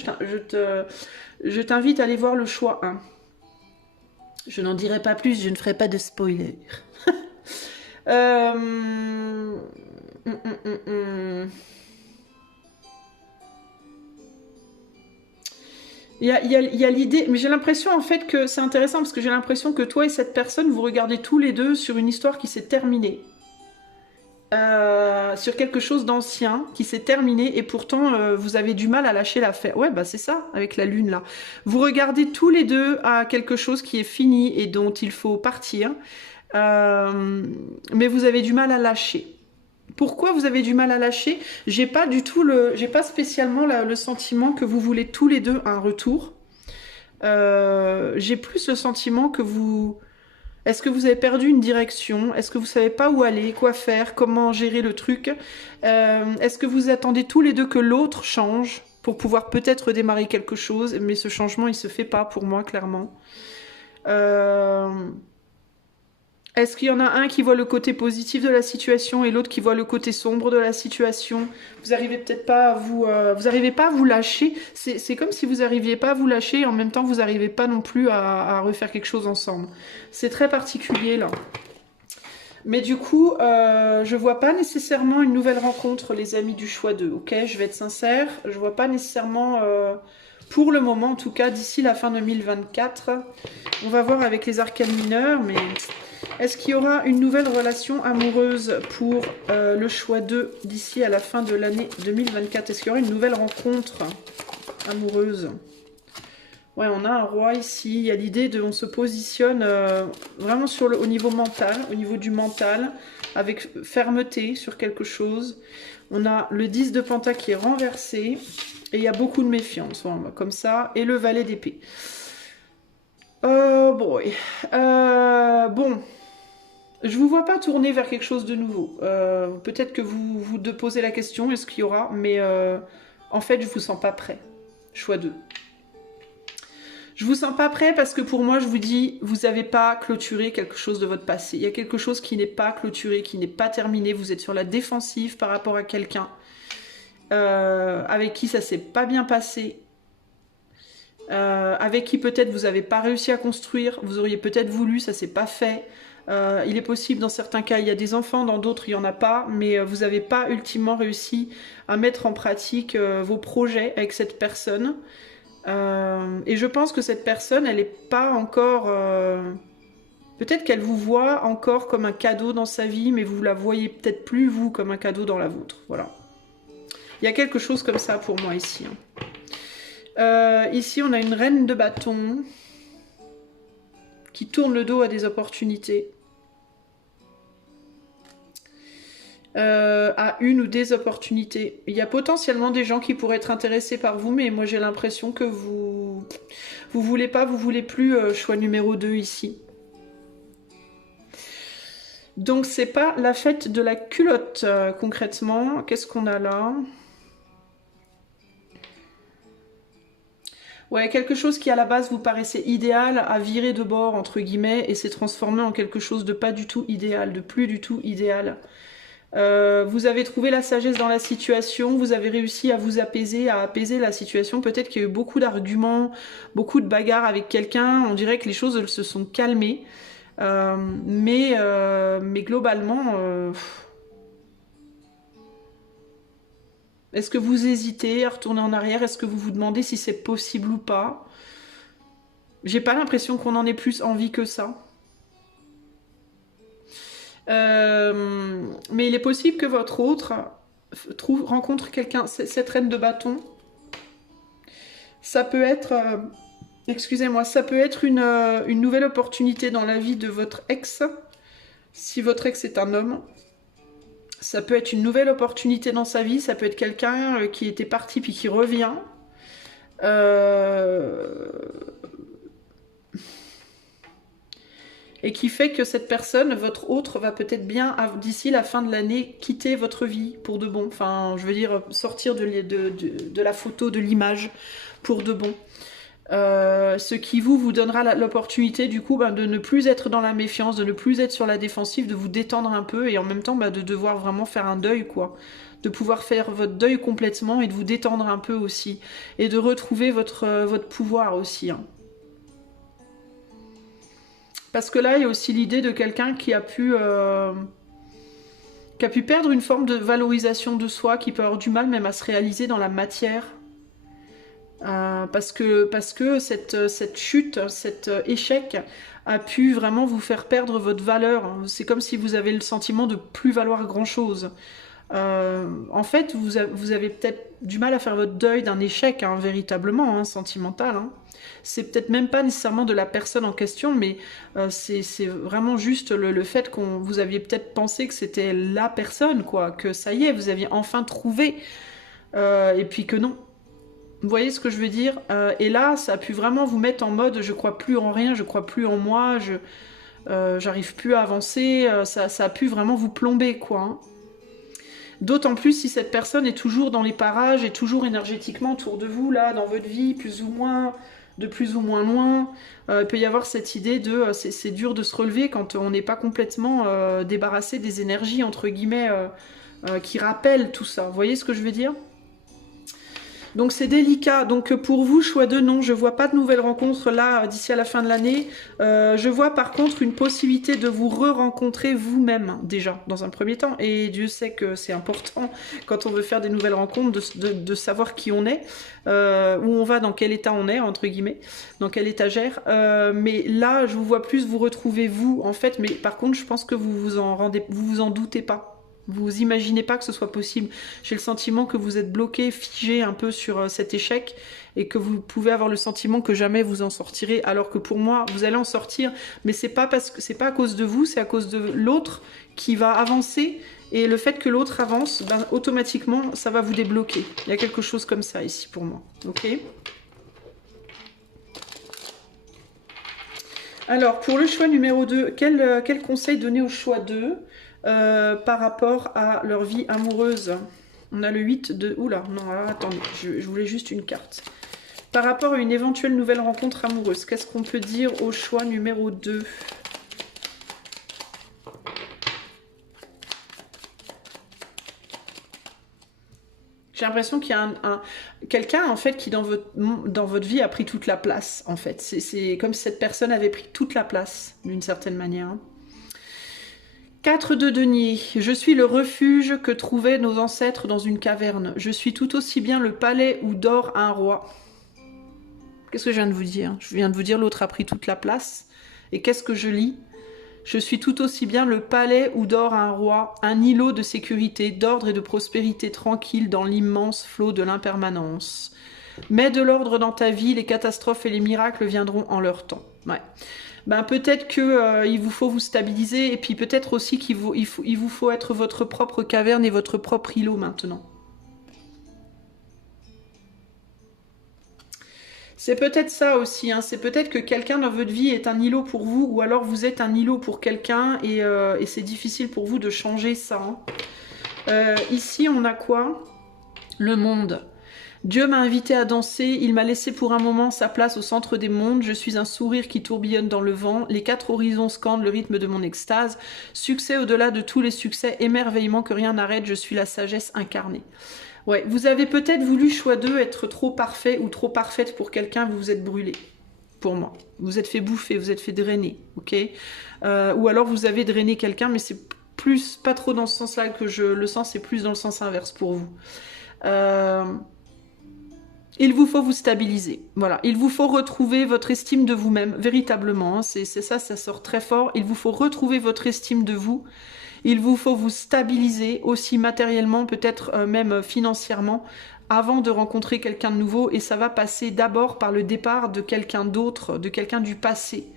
je t'invite à aller voir le choix 1. Je n'en dirai pas plus, je ne ferai pas de spoiler. Il y a l'idée, mais j'ai l'impression en fait que c'est intéressant parce que j'ai l'impression que toi et cette personne, vous regardez tous les deux sur une histoire qui s'est terminée. Sur quelque chose d'ancien qui s'est terminé et pourtant vous avez du mal à lâcher l'affaire. Ouais, bah c'est ça, avec la lune là. Vous regardez tous les deux à quelque chose qui est fini et dont il faut partir, mais vous avez du mal à lâcher. Pourquoi vous avez du mal à lâcher? J'ai pas spécialement le sentiment que vous voulez tous les deux un retour. J'ai plus le sentiment que vous... Est-ce que vous avez perdu une direction? Est-ce que vous savez pas où aller, quoi faire, comment gérer le truc? Est-ce que vous attendez tous les deux que l'autre change pour pouvoir peut-être démarrer quelque chose? Mais ce changement, il se fait pas pour moi, clairement. Est-ce qu'il y en a un qui voit le côté positif de la situation et l'autre qui voit le côté sombre de la situation? Vous arrivez peut-être pas à vous lâcher. C'est comme si vous n'arriviez pas à vous lâcher et en même temps vous n'arrivez pas non plus à refaire quelque chose ensemble. C'est très particulier là. Mais du coup, je vois pas nécessairement une nouvelle rencontre, les amis du choix 2, ok? Je vais être sincère, je vois pas nécessairement... pour le moment, en tout cas, d'ici la fin 2024, on va voir avec les arcanes mineurs, mais est-ce qu'il y aura une nouvelle relation amoureuse pour le choix 2 d'ici à la fin de l'année 2024? Est-ce qu'il y aura une nouvelle rencontre amoureuse? Ouais, on a un roi ici. Il y a l'idée de, on se positionne vraiment sur au niveau mental, au niveau du mental, avec fermeté sur quelque chose. On a le 10 de Pentacle qui est renversé. Et il y a beaucoup de méfiance, voilà, comme ça. Et le valet d'épée. Oh boy. Bon. Je vous vois pas tourner vers quelque chose de nouveau. Peut-être que vous vous posez la question, est-ce qu'il y aura? Mais en fait, je vous sens pas prêt. Choix 2. Je vous sens pas prêt parce que pour moi, je vous dis, vous n'avez pas clôturé quelque chose de votre passé. Il y a quelque chose qui n'est pas clôturé, qui n'est pas terminé. Vous êtes sur la défensive par rapport à quelqu'un avec qui ça s'est pas bien passé. Avec qui peut-être vous n'avez pas réussi à construire. Vous auriez peut-être voulu, ça s'est pas fait. Il est possible, dans certains cas, il y a des enfants, dans d'autres, il n'y en a pas. Mais vous n'avez pas ultimement réussi à mettre en pratique vos projets avec cette personne. Et je pense que cette personne, elle n'est pas encore... peut-être qu'elle vous voit encore comme un cadeau dans sa vie, mais vous la voyez peut-être plus, vous, comme un cadeau dans la vôtre. Voilà. Il y a quelque chose comme ça pour moi ici. Ici, on a une reine de bâton qui tourne le dos à des opportunités. À une ou des opportunités. Il y a potentiellement des gens qui pourraient être intéressés par vous, mais moi j'ai l'impression que vous voulez pas, vous voulez plus choix numéro 2 ici. Donc c'est pas la fête de la culotte concrètement. Qu'est-ce qu'on a là? Ouais, quelque chose qui à la base vous paraissait idéal à virer de bord entre guillemets et s'est transformé en quelque chose de pas du tout idéal, de plus du tout idéal. Vous avez trouvé la sagesse dans la situation, vous avez réussi à vous apaiser, à apaiser la situation. Peut-être qu'il y a eu beaucoup d'arguments, beaucoup de bagarres avec quelqu'un. On dirait que les choses se sont calmées. Mais globalement, est-ce que vous hésitez à retourner en arrière? Est-ce que vous vous demandez si c'est possible ou pas? J'ai pas l'impression qu'on en ait plus envie que ça. Mais il est possible que votre autre rencontre quelqu'un, cette reine de bâton. Ça peut être, excusez-moi, ça peut être une nouvelle opportunité dans la vie de votre ex, si votre ex est un homme. Ça peut être une nouvelle opportunité dans sa vie, ça peut être quelqu'un qui était parti puis qui revient. Et qui fait que cette personne, votre autre, va peut-être bien, d'ici la fin de l'année, quitter votre vie pour de bon. Enfin, je veux dire, sortir de la photo, de l'image pour de bon. Ce qui vous donnera l'opportunité, du coup, de ne plus être dans la méfiance, de ne plus être sur la défensive, de vous détendre un peu et en même temps, de devoir vraiment faire un deuil, quoi. De pouvoir faire votre deuil complètement et de vous détendre un peu aussi. Et de retrouver votre pouvoir aussi, hein. Parce que là, il y a aussi l'idée de quelqu'un qui a pu perdre une forme de valorisation de soi, qui peut avoir du mal même à se réaliser dans la matière. Parce que cette chute, cet échec a pu vraiment vous faire perdre votre valeur. C'est comme si vous avez le sentiment de plus valoir grand-chose. En fait, vous avez peut-être du mal à faire votre deuil d'un échec, hein, véritablement, hein, sentimental, hein. C'est peut-être même pas nécessairement de la personne en question, mais c'est vraiment juste le fait que vous aviez peut-être pensé que c'était la personne, quoi, que ça y est, vous aviez enfin trouvé, et puis que non. Vous voyez ce que je veux dire? Et là, ça a pu vraiment vous mettre en mode je crois plus en rien, je crois plus en moi, j'arrive plus à avancer, ça a pu vraiment vous plomber, quoi, hein. D'autant plus si cette personne est toujours dans les parages, et toujours énergétiquement autour de vous, là, dans votre vie, plus ou moins, de plus ou moins loin. Il peut y avoir cette idée de c'est dur de se relever quand on n'est pas complètement débarrassé des énergies, entre guillemets, qui rappellent tout ça. Vous voyez ce que je veux dire? Donc c'est délicat. Donc pour vous, choix de non, je vois pas de nouvelles rencontres là d'ici à la fin de l'année. Je vois par contre une possibilité de vous re-rencontrer vous-même déjà dans un premier temps. Et Dieu sait que c'est important quand on veut faire des nouvelles rencontres de savoir qui on est, où on va, dans quel état on est entre guillemets, dans quelle étagère. Mais là, je vous vois plus vous retrouver vous en fait. Mais par contre, je pense que vous vous en doutez pas. Vous imaginez pas que ce soit possible. J'ai le sentiment que vous êtes bloqué, figé un peu sur cet échec et que vous pouvez avoir le sentiment que jamais vous en sortirez. Alors que pour moi, vous allez en sortir, mais c'est pas parce que c'est pas à cause de vous, c'est à cause de l'autre qui va avancer. Et le fait que l'autre avance, ben, automatiquement, ça va vous débloquer. Il y a quelque chose comme ça ici pour moi. Ok ? Alors, pour le choix numéro 2, quel conseil donner au choix 2 par rapport à leur vie amoureuse? On a le 8 de... Oula, non, alors attendez, je voulais juste une carte. Par rapport à une éventuelle nouvelle rencontre amoureuse, qu'est-ce qu'on peut dire au choix numéro 2? J'ai l'impression qu'il y a quelqu'un en fait qui dans votre vie a pris toute la place en fait. C'est comme si cette personne avait pris toute la place d'une certaine manière. 4 de denier. Je suis le refuge que trouvaient nos ancêtres dans une caverne. Je suis tout aussi bien le palais où dort un roi. Qu'est-ce que je viens de vous dire? Je viens de vous dire l'autre a pris toute la place. Et qu'est-ce que je lis? Je suis tout aussi bien le palais où dort un roi, un îlot de sécurité, d'ordre et de prospérité tranquille dans l'immense flot de l'impermanence. Mets de l'ordre dans ta vie, les catastrophes et les miracles viendront en leur temps. Ouais. Ben, peut-être que il vous faut vous stabiliser et puis peut-être aussi qu'il vous faut être votre propre caverne et votre propre îlot maintenant. C'est peut-être ça aussi, hein. C'est peut-être que quelqu'un dans votre vie est un îlot pour vous, ou alors vous êtes un îlot pour quelqu'un, et c'est difficile pour vous de changer ça. Hein. Ici, on a quoi? Le monde. Dieu m'a invité à danser, il m'a laissé pour un moment sa place au centre des mondes, je suis un sourire qui tourbillonne dans le vent, les 4 horizons scandent le rythme de mon extase, succès au-delà de tous les succès, émerveillement que rien n'arrête, je suis la sagesse incarnée. Ouais, vous avez peut-être voulu, choix 2, être trop parfait ou trop parfaite pour quelqu'un, vous vous êtes brûlé. Pour moi. Vous vous êtes fait bouffer, vous êtes fait drainer, ok? Ou alors vous avez drainé quelqu'un, mais c'est plus, pas trop dans ce sens-là que je le sens, c'est plus dans le sens inverse pour vous. Il vous faut vous stabiliser. Voilà, il vous faut retrouver votre estime de vous-même, véritablement. Hein. C'est ça, ça sort très fort. Il vous faut retrouver votre estime de vous. Il vous faut vous stabiliser aussi matériellement, peut-être même financièrement, avant de rencontrer quelqu'un de nouveau. Et ça va passer d'abord par le départ de quelqu'un d'autre, de quelqu'un du passé.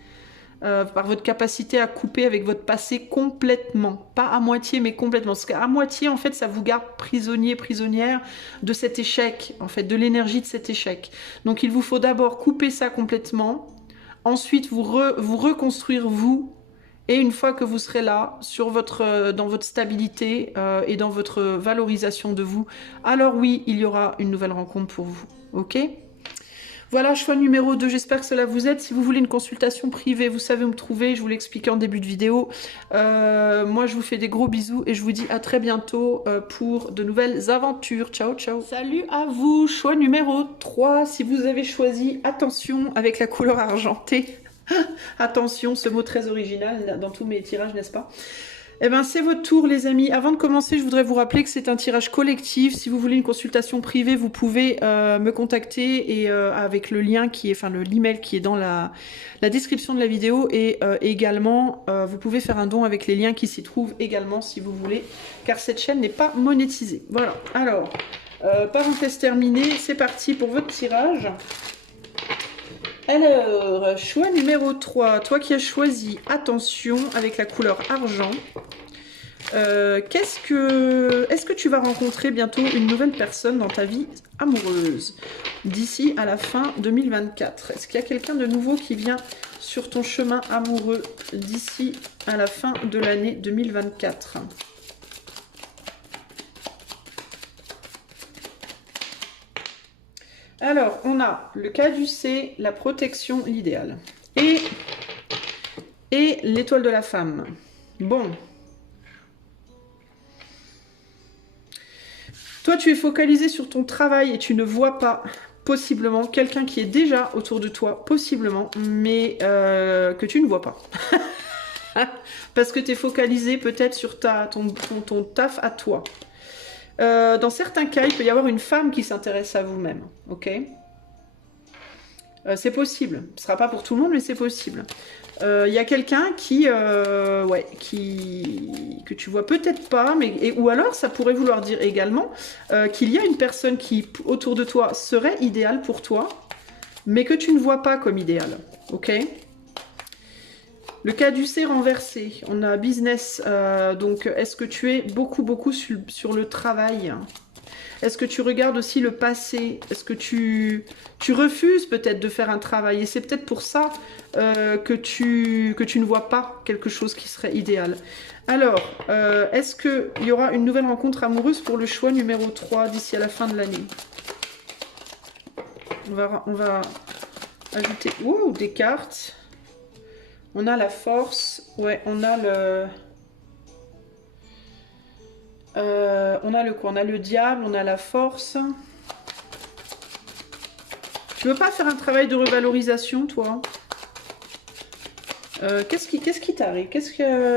Par votre capacité à couper avec votre passé complètement. Pas à moitié, mais complètement. Parce qu'à moitié, en fait, ça vous garde prisonnier, prisonnière de cet échec, en fait, de l'énergie de cet échec. Donc, il vous faut d'abord couper ça complètement. Ensuite, vous reconstruire vous. Et une fois que vous serez là, dans votre stabilité et dans votre valorisation de vous, alors oui, il y aura une nouvelle rencontre pour vous. Ok ? Voilà, choix numéro 2, j'espère que cela vous aide. Si vous voulez une consultation privée, vous savez où me trouver, je vous l'ai expliqué en début de vidéo. Moi, je vous fais des gros bisous et je vous dis à très bientôt pour de nouvelles aventures. Ciao, ciao. Salut à vous, choix numéro 3. Si vous avez choisi, attention avec la couleur argentée. Attention, ce mot très original dans tous mes tirages, n'est-ce pas? Eh bien, c'est votre tour, les amis. Avant de commencer, je voudrais vous rappeler que c'est un tirage collectif. Si vous voulez une consultation privée, vous pouvez me contacter et avec le lien qui est, enfin l'email qui est dans la description de la vidéo et également, vous pouvez faire un don avec les liens qui s'y trouvent également si vous voulez, car cette chaîne n'est pas monétisée. Voilà. Alors, parenthèse terminée, c'est parti pour votre tirage. Alors, choix numéro 3, toi qui as choisi, attention, avec la couleur argent, est-ce que tu vas rencontrer bientôt une nouvelle personne dans ta vie amoureuse d'ici à la fin 2024? Est-ce qu'il y a quelqu'un de nouveau qui vient sur ton chemin amoureux d'ici à la fin de l'année 2024? Alors, on a le caducée, la protection, l'idéal. Et l'étoile de la femme. Bon. Toi, tu es focalisé sur ton travail et tu ne vois pas, possiblement, quelqu'un qui est déjà autour de toi, possiblement, mais que tu ne vois pas. Parce que tu es focalisé peut-être sur ton taf à toi. Dans certains cas, il peut y avoir une femme qui s'intéresse à vous-même, ok? C'est possible. Ce sera pas pour tout le monde, mais c'est possible. Il y a quelqu'un ouais, que tu vois peut-être pas, ou alors ça pourrait vouloir dire également qu'il y a une personne qui, autour de toi, serait idéale pour toi, mais que tu ne vois pas comme idéal. Ok? Le caducée renversé, on a business, donc est-ce que tu es beaucoup sur le travail? Est-ce que tu regardes aussi le passé? Est-ce que tu refuses peut-être de faire un travail? Et c'est peut-être pour ça que tu ne vois pas quelque chose qui serait idéal. Alors, est-ce qu'il y aura une nouvelle rencontre amoureuse pour le choix numéro 3 d'ici à la fin de l'année? On va ajouter des cartes. On a la force. Ouais, on a le... on a le quoi? On a le diable, on a la force. Tu veux pas faire un travail de revalorisation, toi? Qu'est-ce qui t'arrive?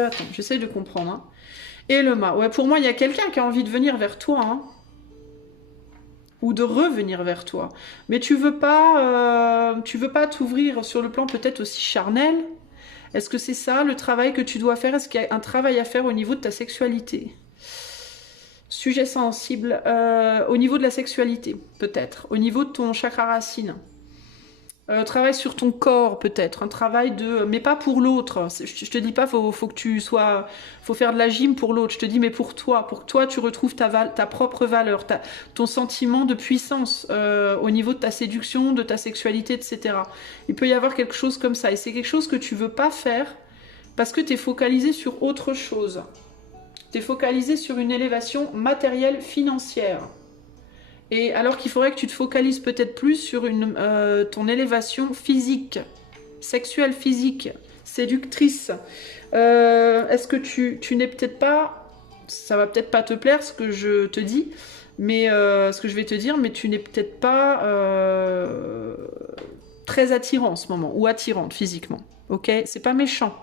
Attends, j'essaye de comprendre. Hein. Et le mât. Ouais, pour moi, il y a quelqu'un qui a envie de venir vers toi. Hein. Ou de revenir vers toi. Mais tu veux pas t'ouvrir sur le plan peut-être aussi charnel? Est-ce que c'est ça le travail que tu dois faire? Est-ce qu'il y a un travail à faire au niveau de ta sexualité? Sujet sensible, au niveau de la sexualité, peut-être. Au niveau de ton chakra racine. Travail sur ton corps, peut-être. Un travail de... Mais pas pour l'autre. Je te dis pas, faut que tu sois... Faut faire de la gym pour l'autre. Je te dis, mais pour toi. Pour que toi, tu retrouves ta propre valeur, ton sentiment de puissance au niveau de ta séduction, de ta sexualité, etc. Il peut y avoir quelque chose comme ça. Et c'est quelque chose que tu veux pas faire parce que tu es focalisé sur autre chose. Tu es focalisé sur une élévation matérielle financière. Et alors qu'il faudrait que tu te focalises peut-être plus sur ton élévation physique, sexuelle physique, séductrice. Est-ce que tu n'es peut-être pas... Ça va peut-être pas te plaire ce que je te dis, mais ce que je vais te dire, mais tu n'es peut-être pas très attirant en ce moment, ou attirante physiquement. Ok? C'est pas méchant.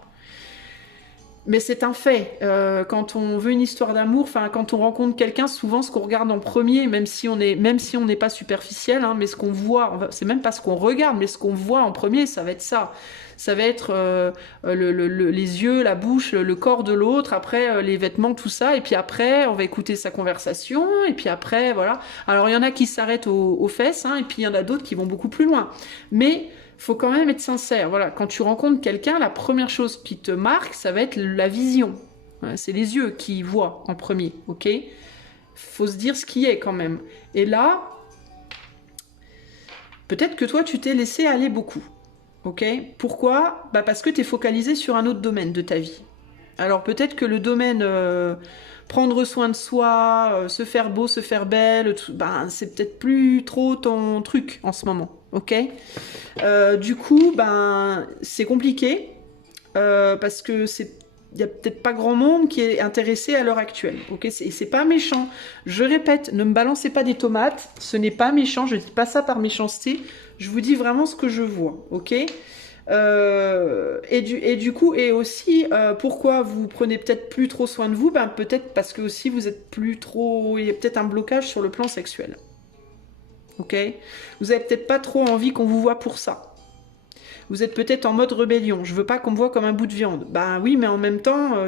Mais c'est un fait. Quand on veut une histoire d'amour, enfin quand on rencontre quelqu'un, souvent ce qu'on regarde en premier, même si on n'est pas superficiel, hein, mais ce qu'on voit, c'est même pas ce qu'on regarde, mais ce qu'on voit en premier, ça va être ça. Ça va être les yeux, la bouche, le corps de l'autre, après les vêtements, tout ça, et puis après on va écouter sa conversation, et puis après voilà. Alors il y en a qui s'arrêtent aux fesses, hein, et puis il y en a d'autres qui vont beaucoup plus loin. Mais faut quand même être sincère. Voilà, quand tu rencontres quelqu'un, la première chose qui te marque, ça va être la vision. C'est les yeux qui voient en premier, ok? Faut se dire ce qui est quand même. Et là, peut-être que toi, tu t'es laissé aller beaucoup, ok? Pourquoi? Bah parce que tu es focalisé sur un autre domaine de ta vie. Alors peut-être que le domaine prendre soin de soi, se faire beau, se faire belle, ben, c'est peut-être plus trop ton truc en ce moment, ok? Du coup, ben, c'est compliqué parce que il y a peut-être pas grand monde qui est intéressé à l'heure actuelle, ok? C'est pas méchant. Je répète, ne me balancez pas des tomates, ce n'est pas méchant, je dis pas ça par méchanceté, je vous dis vraiment ce que je vois, ok? Et du coup, et aussi, pourquoi vous prenez peut-être plus trop soin de vous? Ben, peut-être parce que aussi vous êtes plus trop... Il y a peut-être un blocage sur le plan sexuel. Ok? Vous avez peut-être pas trop envie qu'on vous voit pour ça. Vous êtes peut-être en mode rébellion. Je veux pas qu'on me voit comme un bout de viande. Ben oui, mais en même temps,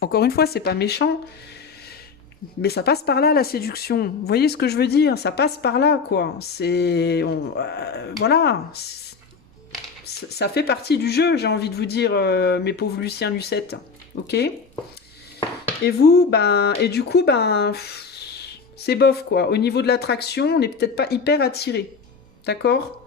encore une fois, c'est pas méchant. Mais ça passe par là, la séduction. Vous voyez ce que je veux dire? Ça passe par là, quoi. Voilà. Ça fait partie du jeu, j'ai envie de vous dire, mes pauvres Lucien Lucette. Ok? Et vous, ben... Et du coup, ben... C'est bof, quoi. Au niveau de l'attraction, on n'est peut-être pas hyper attiré. D'accord?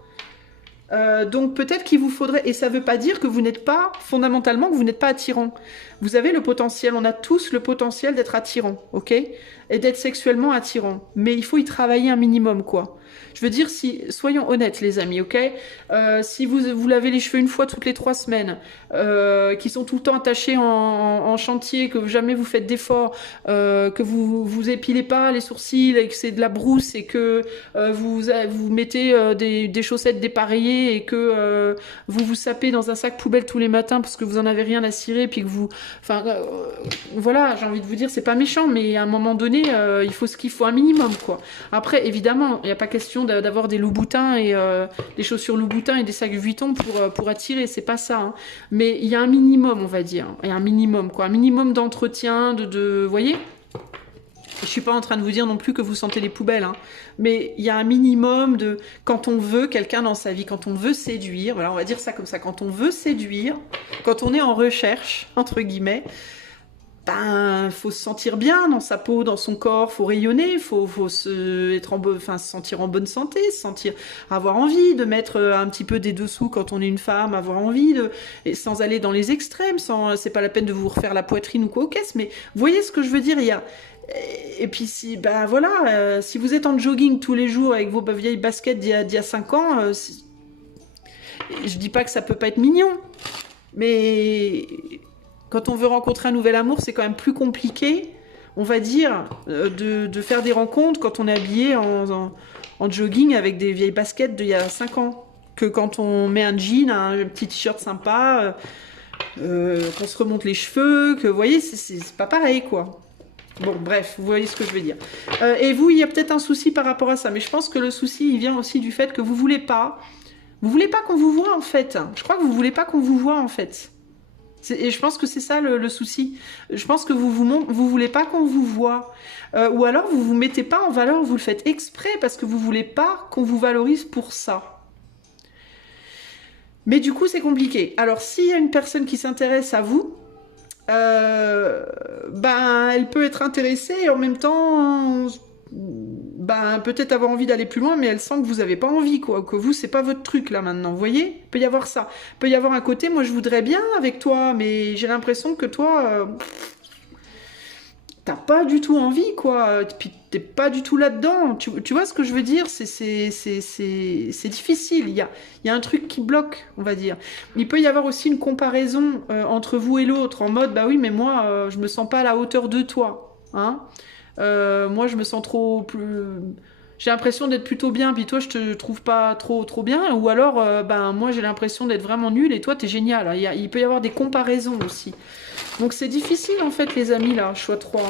Donc peut-être qu'il vous faudrait... Et ça ne veut pas dire que vous n'êtes pas... Fondamentalement, que vous n'êtes pas attirant. Vous avez le potentiel. On a tous le potentiel d'être attirant. Ok? Et d'être sexuellement attirant. Mais il faut y travailler un minimum, quoi. Je veux dire, soyons honnêtes, les amis, ok? Si vous lavez les cheveux une fois toutes les 3 semaines, qui sont tout le temps attachés en chantier, que jamais vous faites d'efforts, que vous épilez pas les sourcils, et que c'est de la brousse, et que vous mettez des chaussettes dépareillées, et que vous vous sapez dans un sac poubelle tous les matins parce que vous en avez rien à cirer, puis que vous... Enfin, voilà, j'ai envie de vous dire, c'est pas méchant, mais à un moment donné, il faut ce qu'il faut, un minimum, quoi. Après, évidemment, il n'y a pas question question d'avoir des Louboutins et des chaussures Louboutin et des sacs Vuitton pour attirer, c'est pas ça. Hein. Mais il y a un minimum, on va dire. Il y a un minimum, quoi. Un minimum d'entretien, vous voyez? Je suis pas en train de vous dire non plus que vous sentez les poubelles, hein. Mais il y a un minimum de... Quand on veut quelqu'un dans sa vie, quand on veut séduire, voilà, on va dire ça comme ça, quand on veut séduire, quand on est en recherche, entre guillemets, ben, faut se sentir bien dans sa peau, dans son corps, faut rayonner, faut se sentir en bonne santé, avoir envie de mettre un petit peu des dessous quand on est une femme, avoir envie et sans aller dans les extrêmes, c'est pas la peine de vous refaire la poitrine ou quoi aux caisses, mais vous voyez ce que je veux dire, et puis si, ben voilà, si vous êtes en jogging tous les jours avec vos vieilles baskets d'il y a 5 ans, je dis pas que ça peut pas être mignon, mais quand on veut rencontrer un nouvel amour, c'est quand même plus compliqué, on va dire, de faire des rencontres quand on est habillé en jogging avec des vieilles baskets d'il y a 5 ans, que quand on met un jean, un petit t-shirt sympa, qu'on se remonte les cheveux, que vous voyez, c'est pas pareil, quoi. Bon, bref, vous voyez ce que je veux dire. Et vous, il y a peut-être un souci par rapport à ça, mais je pense que le souci, il vient aussi du fait que vous voulez pas qu'on vous voit, en fait. Je crois que vous voulez pas qu'on vous voit, en fait. Et je pense que c'est ça le souci. Je pense que vous voulez pas qu'on vous voit. Ou alors, vous vous mettez pas en valeur, vous le faites exprès, parce que vous voulez pas qu'on vous valorise pour ça. Mais du coup, c'est compliqué. Alors, s'il y a une personne qui s'intéresse à vous, ben, elle peut être intéressée et en même temps, ben, peut-être avoir envie d'aller plus loin, mais elle sent que vous n'avez pas envie, quoi, que vous, c'est pas votre truc là maintenant, vous voyez? Il peut y avoir ça. Il peut y avoir un côté, moi je voudrais bien avec toi, mais j'ai l'impression que toi, t'as pas du tout envie, quoi, puis t'es pas du tout là-dedans, tu vois ce que je veux dire? C'est difficile, il y a un truc qui bloque, on va dire. Il peut y avoir aussi une comparaison entre vous et l'autre, en mode, bah oui, mais moi, je me sens pas à la hauteur de toi, hein. Moi, je me sens trop plus... J'ai l'impression d'être plutôt bien, puis toi, je te trouve pas trop bien, ou alors, ben, moi, j'ai l'impression d'être vraiment nulle, et toi, t'es génial. Il peut y avoir des comparaisons aussi. Donc c'est difficile en fait les amis là, choix 3.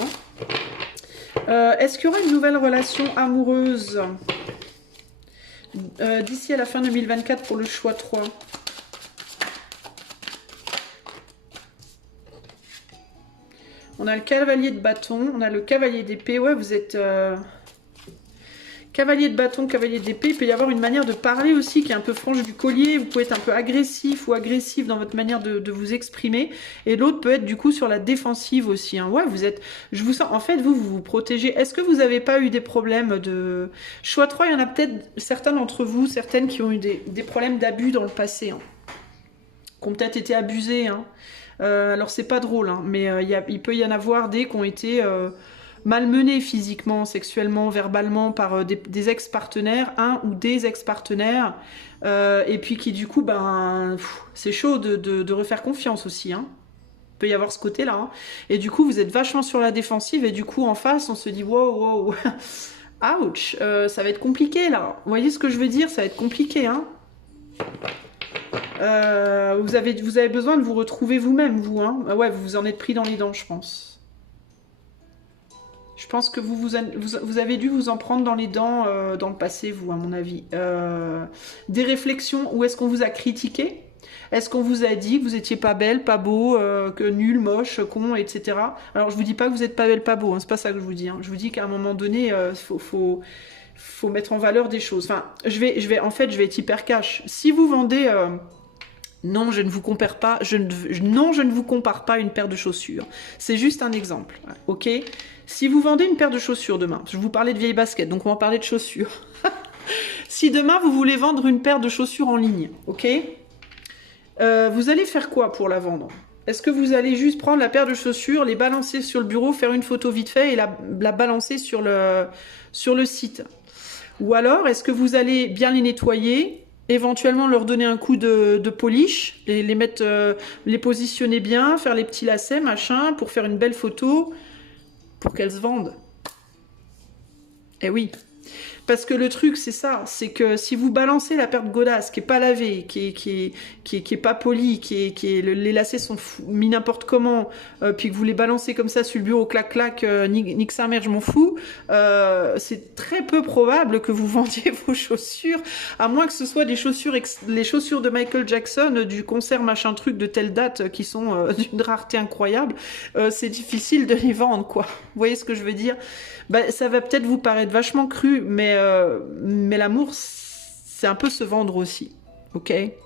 Hein. Est-ce qu'il y aura une nouvelle relation amoureuse d'ici à la fin 2024 pour le choix 3? On a le cavalier de bâton, on a le cavalier d'épée. Ouais, vous êtes... Cavalier de bâton, cavalier d'épée, il peut y avoir une manière de parler aussi qui est un peu franche du collier, vous pouvez être un peu agressif ou agressive dans votre manière de vous exprimer, et l'autre peut être du coup sur la défensive aussi, hein. Ouais, je vous sens, en fait, vous protégez. Est-ce que vous n'avez pas eu des problèmes de... Choix 3, il y en a peut-être certains d'entre vous, certaines qui ont eu des problèmes d'abus dans le passé, hein, qui ont peut-être été abusés, hein. Alors c'est pas drôle, hein, mais il peut y en avoir des qui ont été... malmenés physiquement, sexuellement, verbalement par des ex-partenaires, un ou des ex-partenaires, et puis qui du coup, ben, c'est chaud de refaire confiance aussi, hein. Il peut y avoir ce côté-là, hein. Et du coup, vous êtes vachement sur la défensive, et du coup, en face, on se dit, wow, ouch, ça va être compliqué, là. Vous voyez ce que je veux dire? Ça va être compliqué, hein. Vous avez besoin de vous retrouver vous-même, vous, hein. Ouais, vous vous en êtes pris dans les dents, je pense. Je pense que vous avez dû vous en prendre dans les dents dans le passé, vous, à mon avis. Des réflexions, où est-ce qu'on vous a critiqué? Est-ce qu'on vous a dit que vous étiez pas belle, pas beau, que nul, moche, con, etc. Alors, je vous dis pas que vous êtes pas belle, pas beau, hein, c'est pas ça que je vous dis. Hein. Je vous dis qu'à un moment donné, faut mettre en valeur des choses. Enfin, en fait, je vais être hyper cash. Si vous vendez... non, je ne vous compare pas. Non, je ne vous compare pas une paire de chaussures. C'est juste un exemple, ok? Si vous vendez une paire de chaussures demain, je vous parlais de vieilles baskets, donc on va parler de chaussures. Si demain vous voulez vendre une paire de chaussures en ligne, ok? Vous allez faire quoi pour la vendre? Est-ce que vous allez juste prendre la paire de chaussures, les balancer sur le bureau, faire une photo vite fait et la balancer sur le site? Ou alors, est-ce que vous allez bien les nettoyer, éventuellement leur donner un coup de polish, les mettre, les positionner bien, faire les petits lacets, machin, pour faire une belle photo, pour qu'elles se vendent? Eh oui. Parce que le truc, c'est ça, c'est que si vous balancez la paire de godasses qui est pas lavée, qui est pas polie, les lacets sont mis n'importe comment, puis que vous les balancez comme ça sur le bureau, clac clac, nique sa mère, je m'en fous, c'est très peu probable que vous vendiez vos chaussures, à moins que ce soit des chaussures, les chaussures de Michael Jackson du concert machin truc de telle date qui sont d'une rareté incroyable. C'est difficile de les vendre, quoi. Vous voyez ce que je veux dire? Bah, ça va peut-être vous paraître vachement cru, mais l'amour, c'est un peu se vendre aussi, ok? Y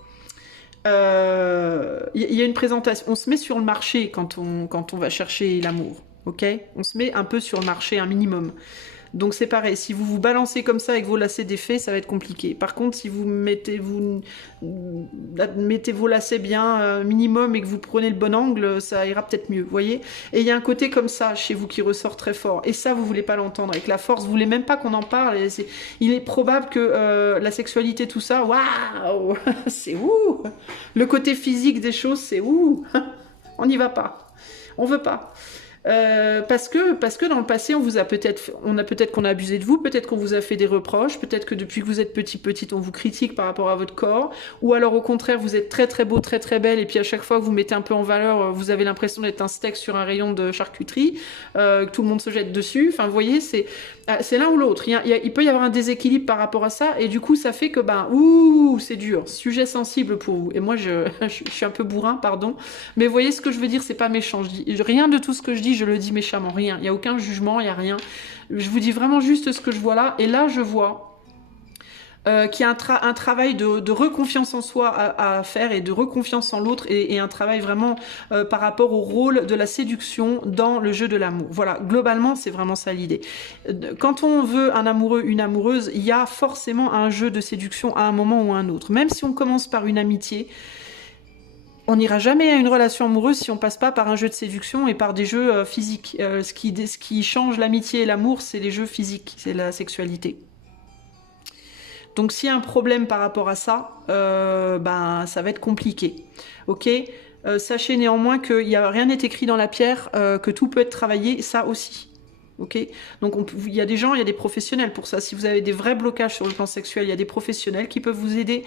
a une présentation, on se met sur le marché quand on va chercher l'amour, ok? On se met un peu sur le marché, un minimum. Donc c'est pareil, si vous vous balancez comme ça avec vos lacets défaits, ça va être compliqué. Par contre, si vous mettez vos lacets bien minimum et que vous prenez le bon angle, ça ira peut-être mieux, vous voyez. Et il y a un côté comme ça chez vous qui ressort très fort. Et ça, vous voulez pas l'entendre. Avec la force, vous voulez même pas qu'on en parle. Et il est probable que la sexualité, tout ça, waouh, c'est ouh. Le côté physique des choses, c'est ouh. On n'y va pas. On veut pas. Parce que dans le passé, on a peut-être qu'on a abusé de vous, peut-être qu'on vous a fait des reproches, peut-être que depuis que vous êtes petite, on vous critique par rapport à votre corps, ou alors au contraire, vous êtes très très beau, très très belle, et puis à chaque fois que vous mettez un peu en valeur, vous avez l'impression d'être un steak sur un rayon de charcuterie, que tout le monde se jette dessus. Enfin, vous voyez, c'est l'un ou l'autre. Il peut y avoir un déséquilibre par rapport à ça, et du coup, ça fait que c'est dur, sujet sensible pour vous. Et moi, je suis un peu bourrin, pardon, mais vous voyez ce que je veux dire, c'est pas méchant. Je dis rien de tout ce que je dis, je le dis méchamment, rien. Il n'y a aucun jugement, il n'y a rien. Je vous dis vraiment juste ce que je vois là. Et là, je vois qu'il y a un travail de reconfiance en soi à faire et de reconfiance en l'autre et un travail vraiment par rapport au rôle de la séduction dans le jeu de l'amour. Voilà, globalement, c'est vraiment ça l'idée. Quand on veut un amoureux, une amoureuse, il y a forcément un jeu de séduction à un moment ou à un autre. Même si on commence par une amitié, on n'ira jamais à une relation amoureuse si on passe pas par un jeu de séduction et par des jeux physiques. Ce qui change l'amitié et l'amour, c'est les jeux physiques, c'est la sexualité. Donc s'il y a un problème par rapport à ça, ça va être compliqué. Ok, sachez néanmoins qu'il n'y a rien n'est écrit dans la pierre, que tout peut être travaillé, ça aussi. Ok, donc il y a des gens, il y a des professionnels pour ça. Si vous avez des vrais blocages sur le plan sexuel, il y a des professionnels qui peuvent vous aider.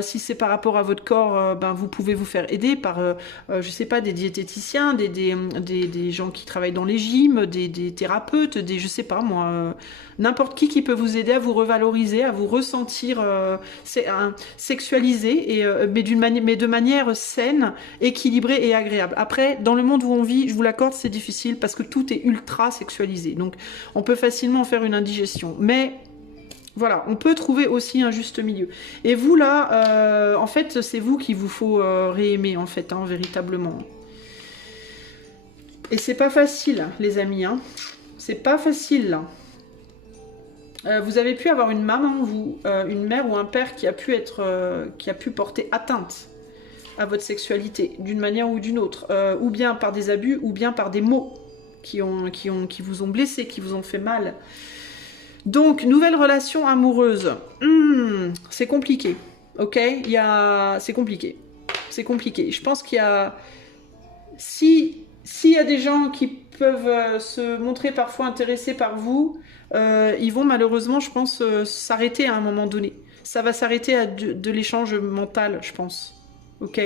Si c'est par rapport à votre corps, vous pouvez vous faire aider par, je sais pas, des diététiciens, des gens qui travaillent dans les gyms, des thérapeutes, je sais pas moi, n'importe qui peut vous aider à vous revaloriser, à vous ressentir sexualisé, mais de manière saine, équilibrée et agréable. Après, dans le monde où on vit, je vous l'accorde, c'est difficile parce que tout est ultra sexualisé. Donc, on peut facilement faire une indigestion. Mais voilà, on peut trouver aussi un juste milieu. Et vous, là, en fait, c'est vous qu'il vous faut réaimer, en fait, véritablement. Et c'est pas facile, les amis. C'est pas facile, là. Vous avez pu avoir une maman, une mère ou un père qui a pu porter atteinte à votre sexualité, d'une manière ou d'une autre. Ou bien par des abus, ou bien par des mots qui vous ont blessé, qui vous ont fait mal. Donc, nouvelle relation amoureuse. C'est compliqué, ok? C'est compliqué. C'est compliqué. Je pense qu'il y a... S'il y a des gens qui peuvent se montrer parfois intéressés par vous, ils vont malheureusement, je pense, s'arrêter à un moment donné. Ça va s'arrêter à de l'échange mental, je pense. Ok?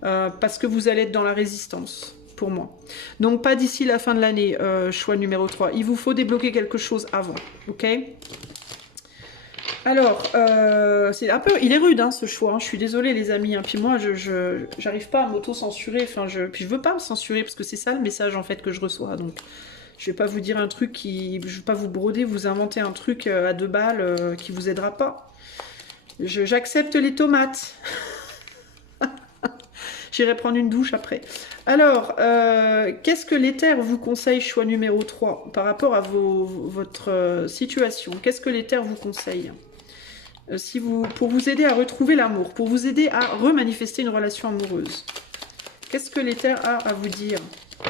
Parce que vous allez être dans la résistance. Pour moi. Donc pas d'ici la fin de l'année, choix numéro 3. Il vous faut débloquer quelque chose avant, ok? Alors, c'est un peu... Il est rude, ce choix, je suis désolée les amis, puis moi, j'arrive pas à m'auto-censurer, puis je veux pas me censurer, parce que c'est ça le message, en fait, que je reçois, donc... Je vais pas vous dire un truc qui... Je vais pas vous broder, vous inventer un truc à 2 balles qui vous aidera pas. J'accepte les tomates. J'irai prendre une douche après. Alors, qu'est-ce que l'éther vous conseille, choix numéro 3, par rapport à votre situation? Qu'est-ce que l'éther vous conseille pour vous aider à retrouver l'amour, pour vous aider à remanifester une relation amoureuse? Qu'est-ce que l'éther a à vous dire?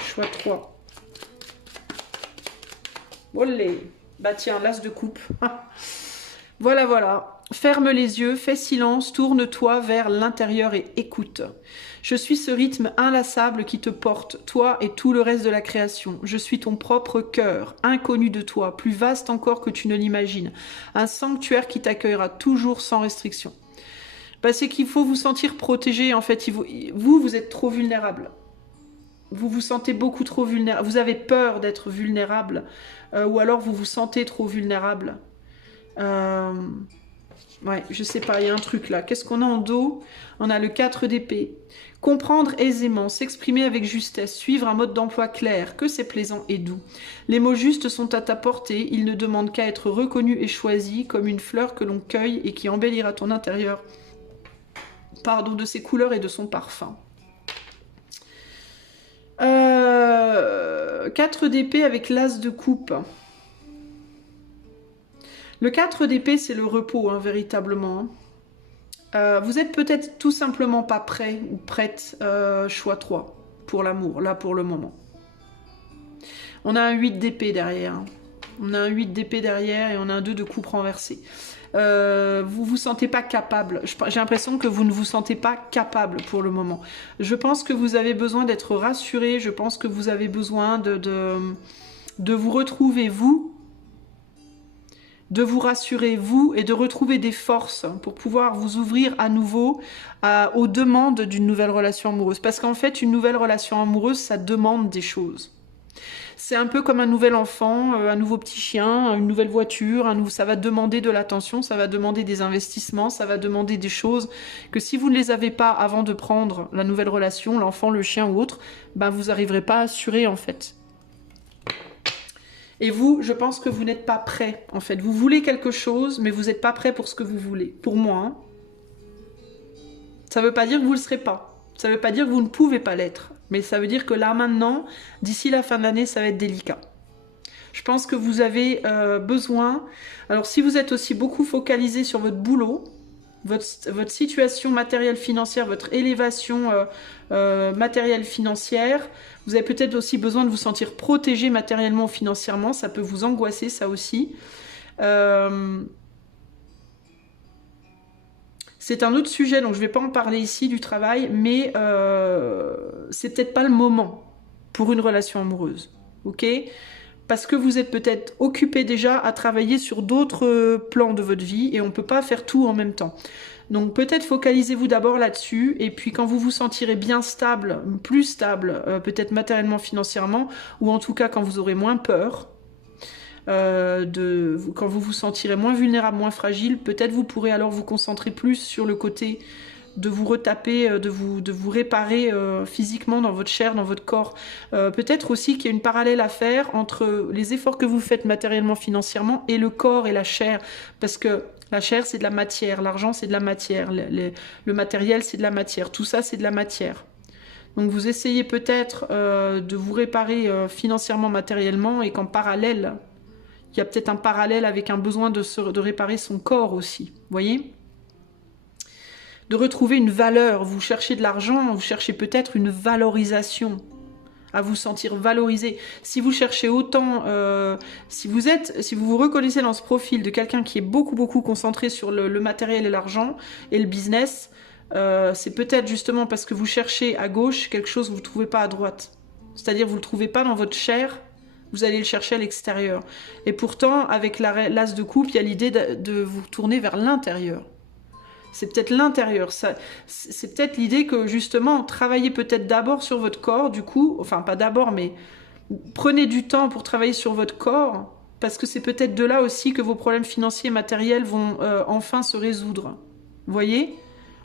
Choix 3. Olé. Bah tiens, l'as de coupe. Voilà, voilà. Ferme les yeux, fais silence, tourne-toi vers l'intérieur et écoute. Je suis ce rythme inlassable qui te porte, toi et tout le reste de la création. Je suis ton propre cœur, inconnu de toi, plus vaste encore que tu ne l'imagines. Un sanctuaire qui t'accueillera toujours sans restriction. C'est qu'il faut vous sentir protégé. En fait, vous êtes trop vulnérable. Vous vous sentez beaucoup trop vulnérable. Vous avez peur d'être vulnérable. Ou alors vous vous sentez trop vulnérable. Ouais, je sais pas, il y a un truc là. Qu'est-ce qu'on a en dos? On a le 4 d'épée. Comprendre aisément, s'exprimer avec justesse, suivre un mode d'emploi clair, que c'est plaisant et doux. Les mots justes sont à ta portée, ils ne demandent qu'à être reconnus et choisis, comme une fleur que l'on cueille et qui embellira ton intérieur, de ses couleurs et de son parfum. 4 d'épée avec l'as de coupe. Le 4 d'épée, c'est le repos, hein, véritablement. Vous êtes peut-être tout simplement pas prêt ou prête, choix 3, pour l'amour, là, pour le moment. On a un 8 d'épée derrière. On a un 8 d'épée derrière et on a un 2 de coupe renversé. Vous vous sentez pas capable. J'ai l'impression que vous ne vous sentez pas capable pour le moment. Je pense que vous avez besoin d'être rassuré. Je pense que vous avez besoin de vous retrouver, vous, de vous rassurer, vous, et de retrouver des forces pour pouvoir vous ouvrir à nouveau aux demandes d'une nouvelle relation amoureuse. Parce qu'en fait, une nouvelle relation amoureuse, ça demande des choses. C'est un peu comme un nouvel enfant, un nouveau petit chien, une nouvelle voiture, ça va demander de l'attention, ça va demander des investissements, ça va demander des choses que si vous ne les avez pas avant de prendre la nouvelle relation, l'enfant, le chien ou autre, vous n'arriverez pas à assurer en fait. Et vous, je pense que vous n'êtes pas prêt, en fait. Vous voulez quelque chose, mais vous n'êtes pas prêt pour ce que vous voulez. Pour moi, hein. Ça ne veut pas dire que vous ne le serez pas. Ça ne veut pas dire que vous ne pouvez pas l'être. Mais ça veut dire que là, maintenant, d'ici la fin de l'année, ça va être délicat. Je pense que vous avez besoin... Alors, si vous êtes aussi beaucoup focalisé sur votre boulot, votre situation matérielle financière, votre élévation matérielle financière, vous avez peut-être aussi besoin de vous sentir protégé matériellement ou financièrement, ça peut vous angoisser ça aussi. C'est un autre sujet, donc je ne vais pas en parler ici du travail, mais c'est peut-être pas le moment pour une relation amoureuse, ok ? Parce que vous êtes peut-être occupé déjà à travailler sur d'autres plans de votre vie et on ne peut pas faire tout en même temps. Donc peut-être focalisez-vous d'abord là-dessus et puis quand vous vous sentirez bien stable, plus stable, peut-être matériellement, financièrement, ou en tout cas quand vous aurez moins peur, quand vous vous sentirez moins vulnérable, moins fragile, peut-être vous pourrez alors vous concentrer plus sur le côté de vous retaper, de vous réparer physiquement dans votre chair, dans votre corps. Peut-être aussi qu'il y a une parallèle à faire entre les efforts que vous faites matériellement, financièrement, et le corps et la chair. Parce que la chair, c'est de la matière, l'argent, c'est de la matière, le matériel, c'est de la matière. Tout ça, c'est de la matière. Donc vous essayez peut-être de vous réparer financièrement, matériellement, et qu'en parallèle, il y a peut-être un parallèle avec un besoin de réparer son corps aussi. Vous voyez ? De retrouver une valeur. Vous cherchez de l'argent, vous cherchez peut-être une valorisation, à vous sentir valorisé. Si vous cherchez autant, si vous vous reconnaissez dans ce profil de quelqu'un qui est beaucoup concentré sur le matériel et l'argent et le business, c'est peut-être justement parce que vous cherchez à gauche quelque chose que vous ne trouvez pas à droite. C'est-à-dire vous ne le trouvez pas dans votre chair, vous allez le chercher à l'extérieur. Et pourtant, avec l'as de coupe, il y a l'idée de vous tourner vers l'intérieur. C'est peut-être l'intérieur, c'est peut-être l'idée que justement, travaillez peut-être d'abord sur votre corps, du coup, enfin pas d'abord, mais prenez du temps pour travailler sur votre corps, parce que c'est peut-être de là aussi que vos problèmes financiers et matériels vont enfin se résoudre. Vous voyez ?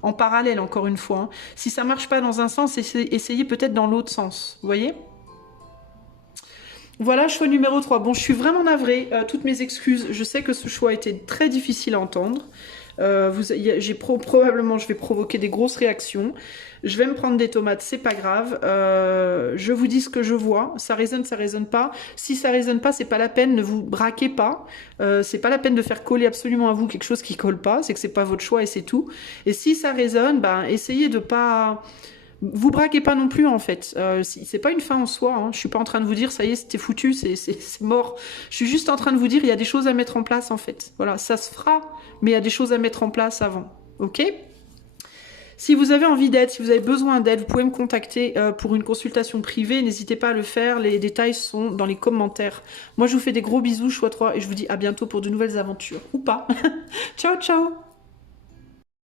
En parallèle, encore une fois. Hein. Si ça ne marche pas dans un sens, essayez peut-être dans l'autre sens. Vous voyez ? Voilà, choix numéro 3. Bon, je suis vraiment navrée, toutes mes excuses. Je sais que ce choix était très difficile à entendre. Probablement, je vais provoquer des grosses réactions. Je vais me prendre des tomates, c'est pas grave. Je vous dis ce que je vois. Ça résonne pas. Si ça résonne pas, c'est pas la peine. Ne vous braquez pas. C'est pas la peine de faire coller absolument à vous quelque chose qui colle pas. C'est que c'est pas votre choix et c'est tout. Et si ça résonne, essayez de pas Vous braquez pas non plus en fait. C'est pas une fin en soi. Hein. Je suis pas en train de vous dire ça y est, c'était foutu, c'est mort. Je suis juste en train de vous dire il y a des choses à mettre en place en fait. Voilà, ça se fera, mais il y a des choses à mettre en place avant. Ok? Si vous avez envie d'aide, si vous avez besoin d'aide, vous pouvez me contacter pour une consultation privée. N'hésitez pas à le faire. Les détails sont dans les commentaires. Moi, je vous fais des gros bisous, choix 3, et je vous dis à bientôt pour de nouvelles aventures. Ou pas. Ciao, ciao!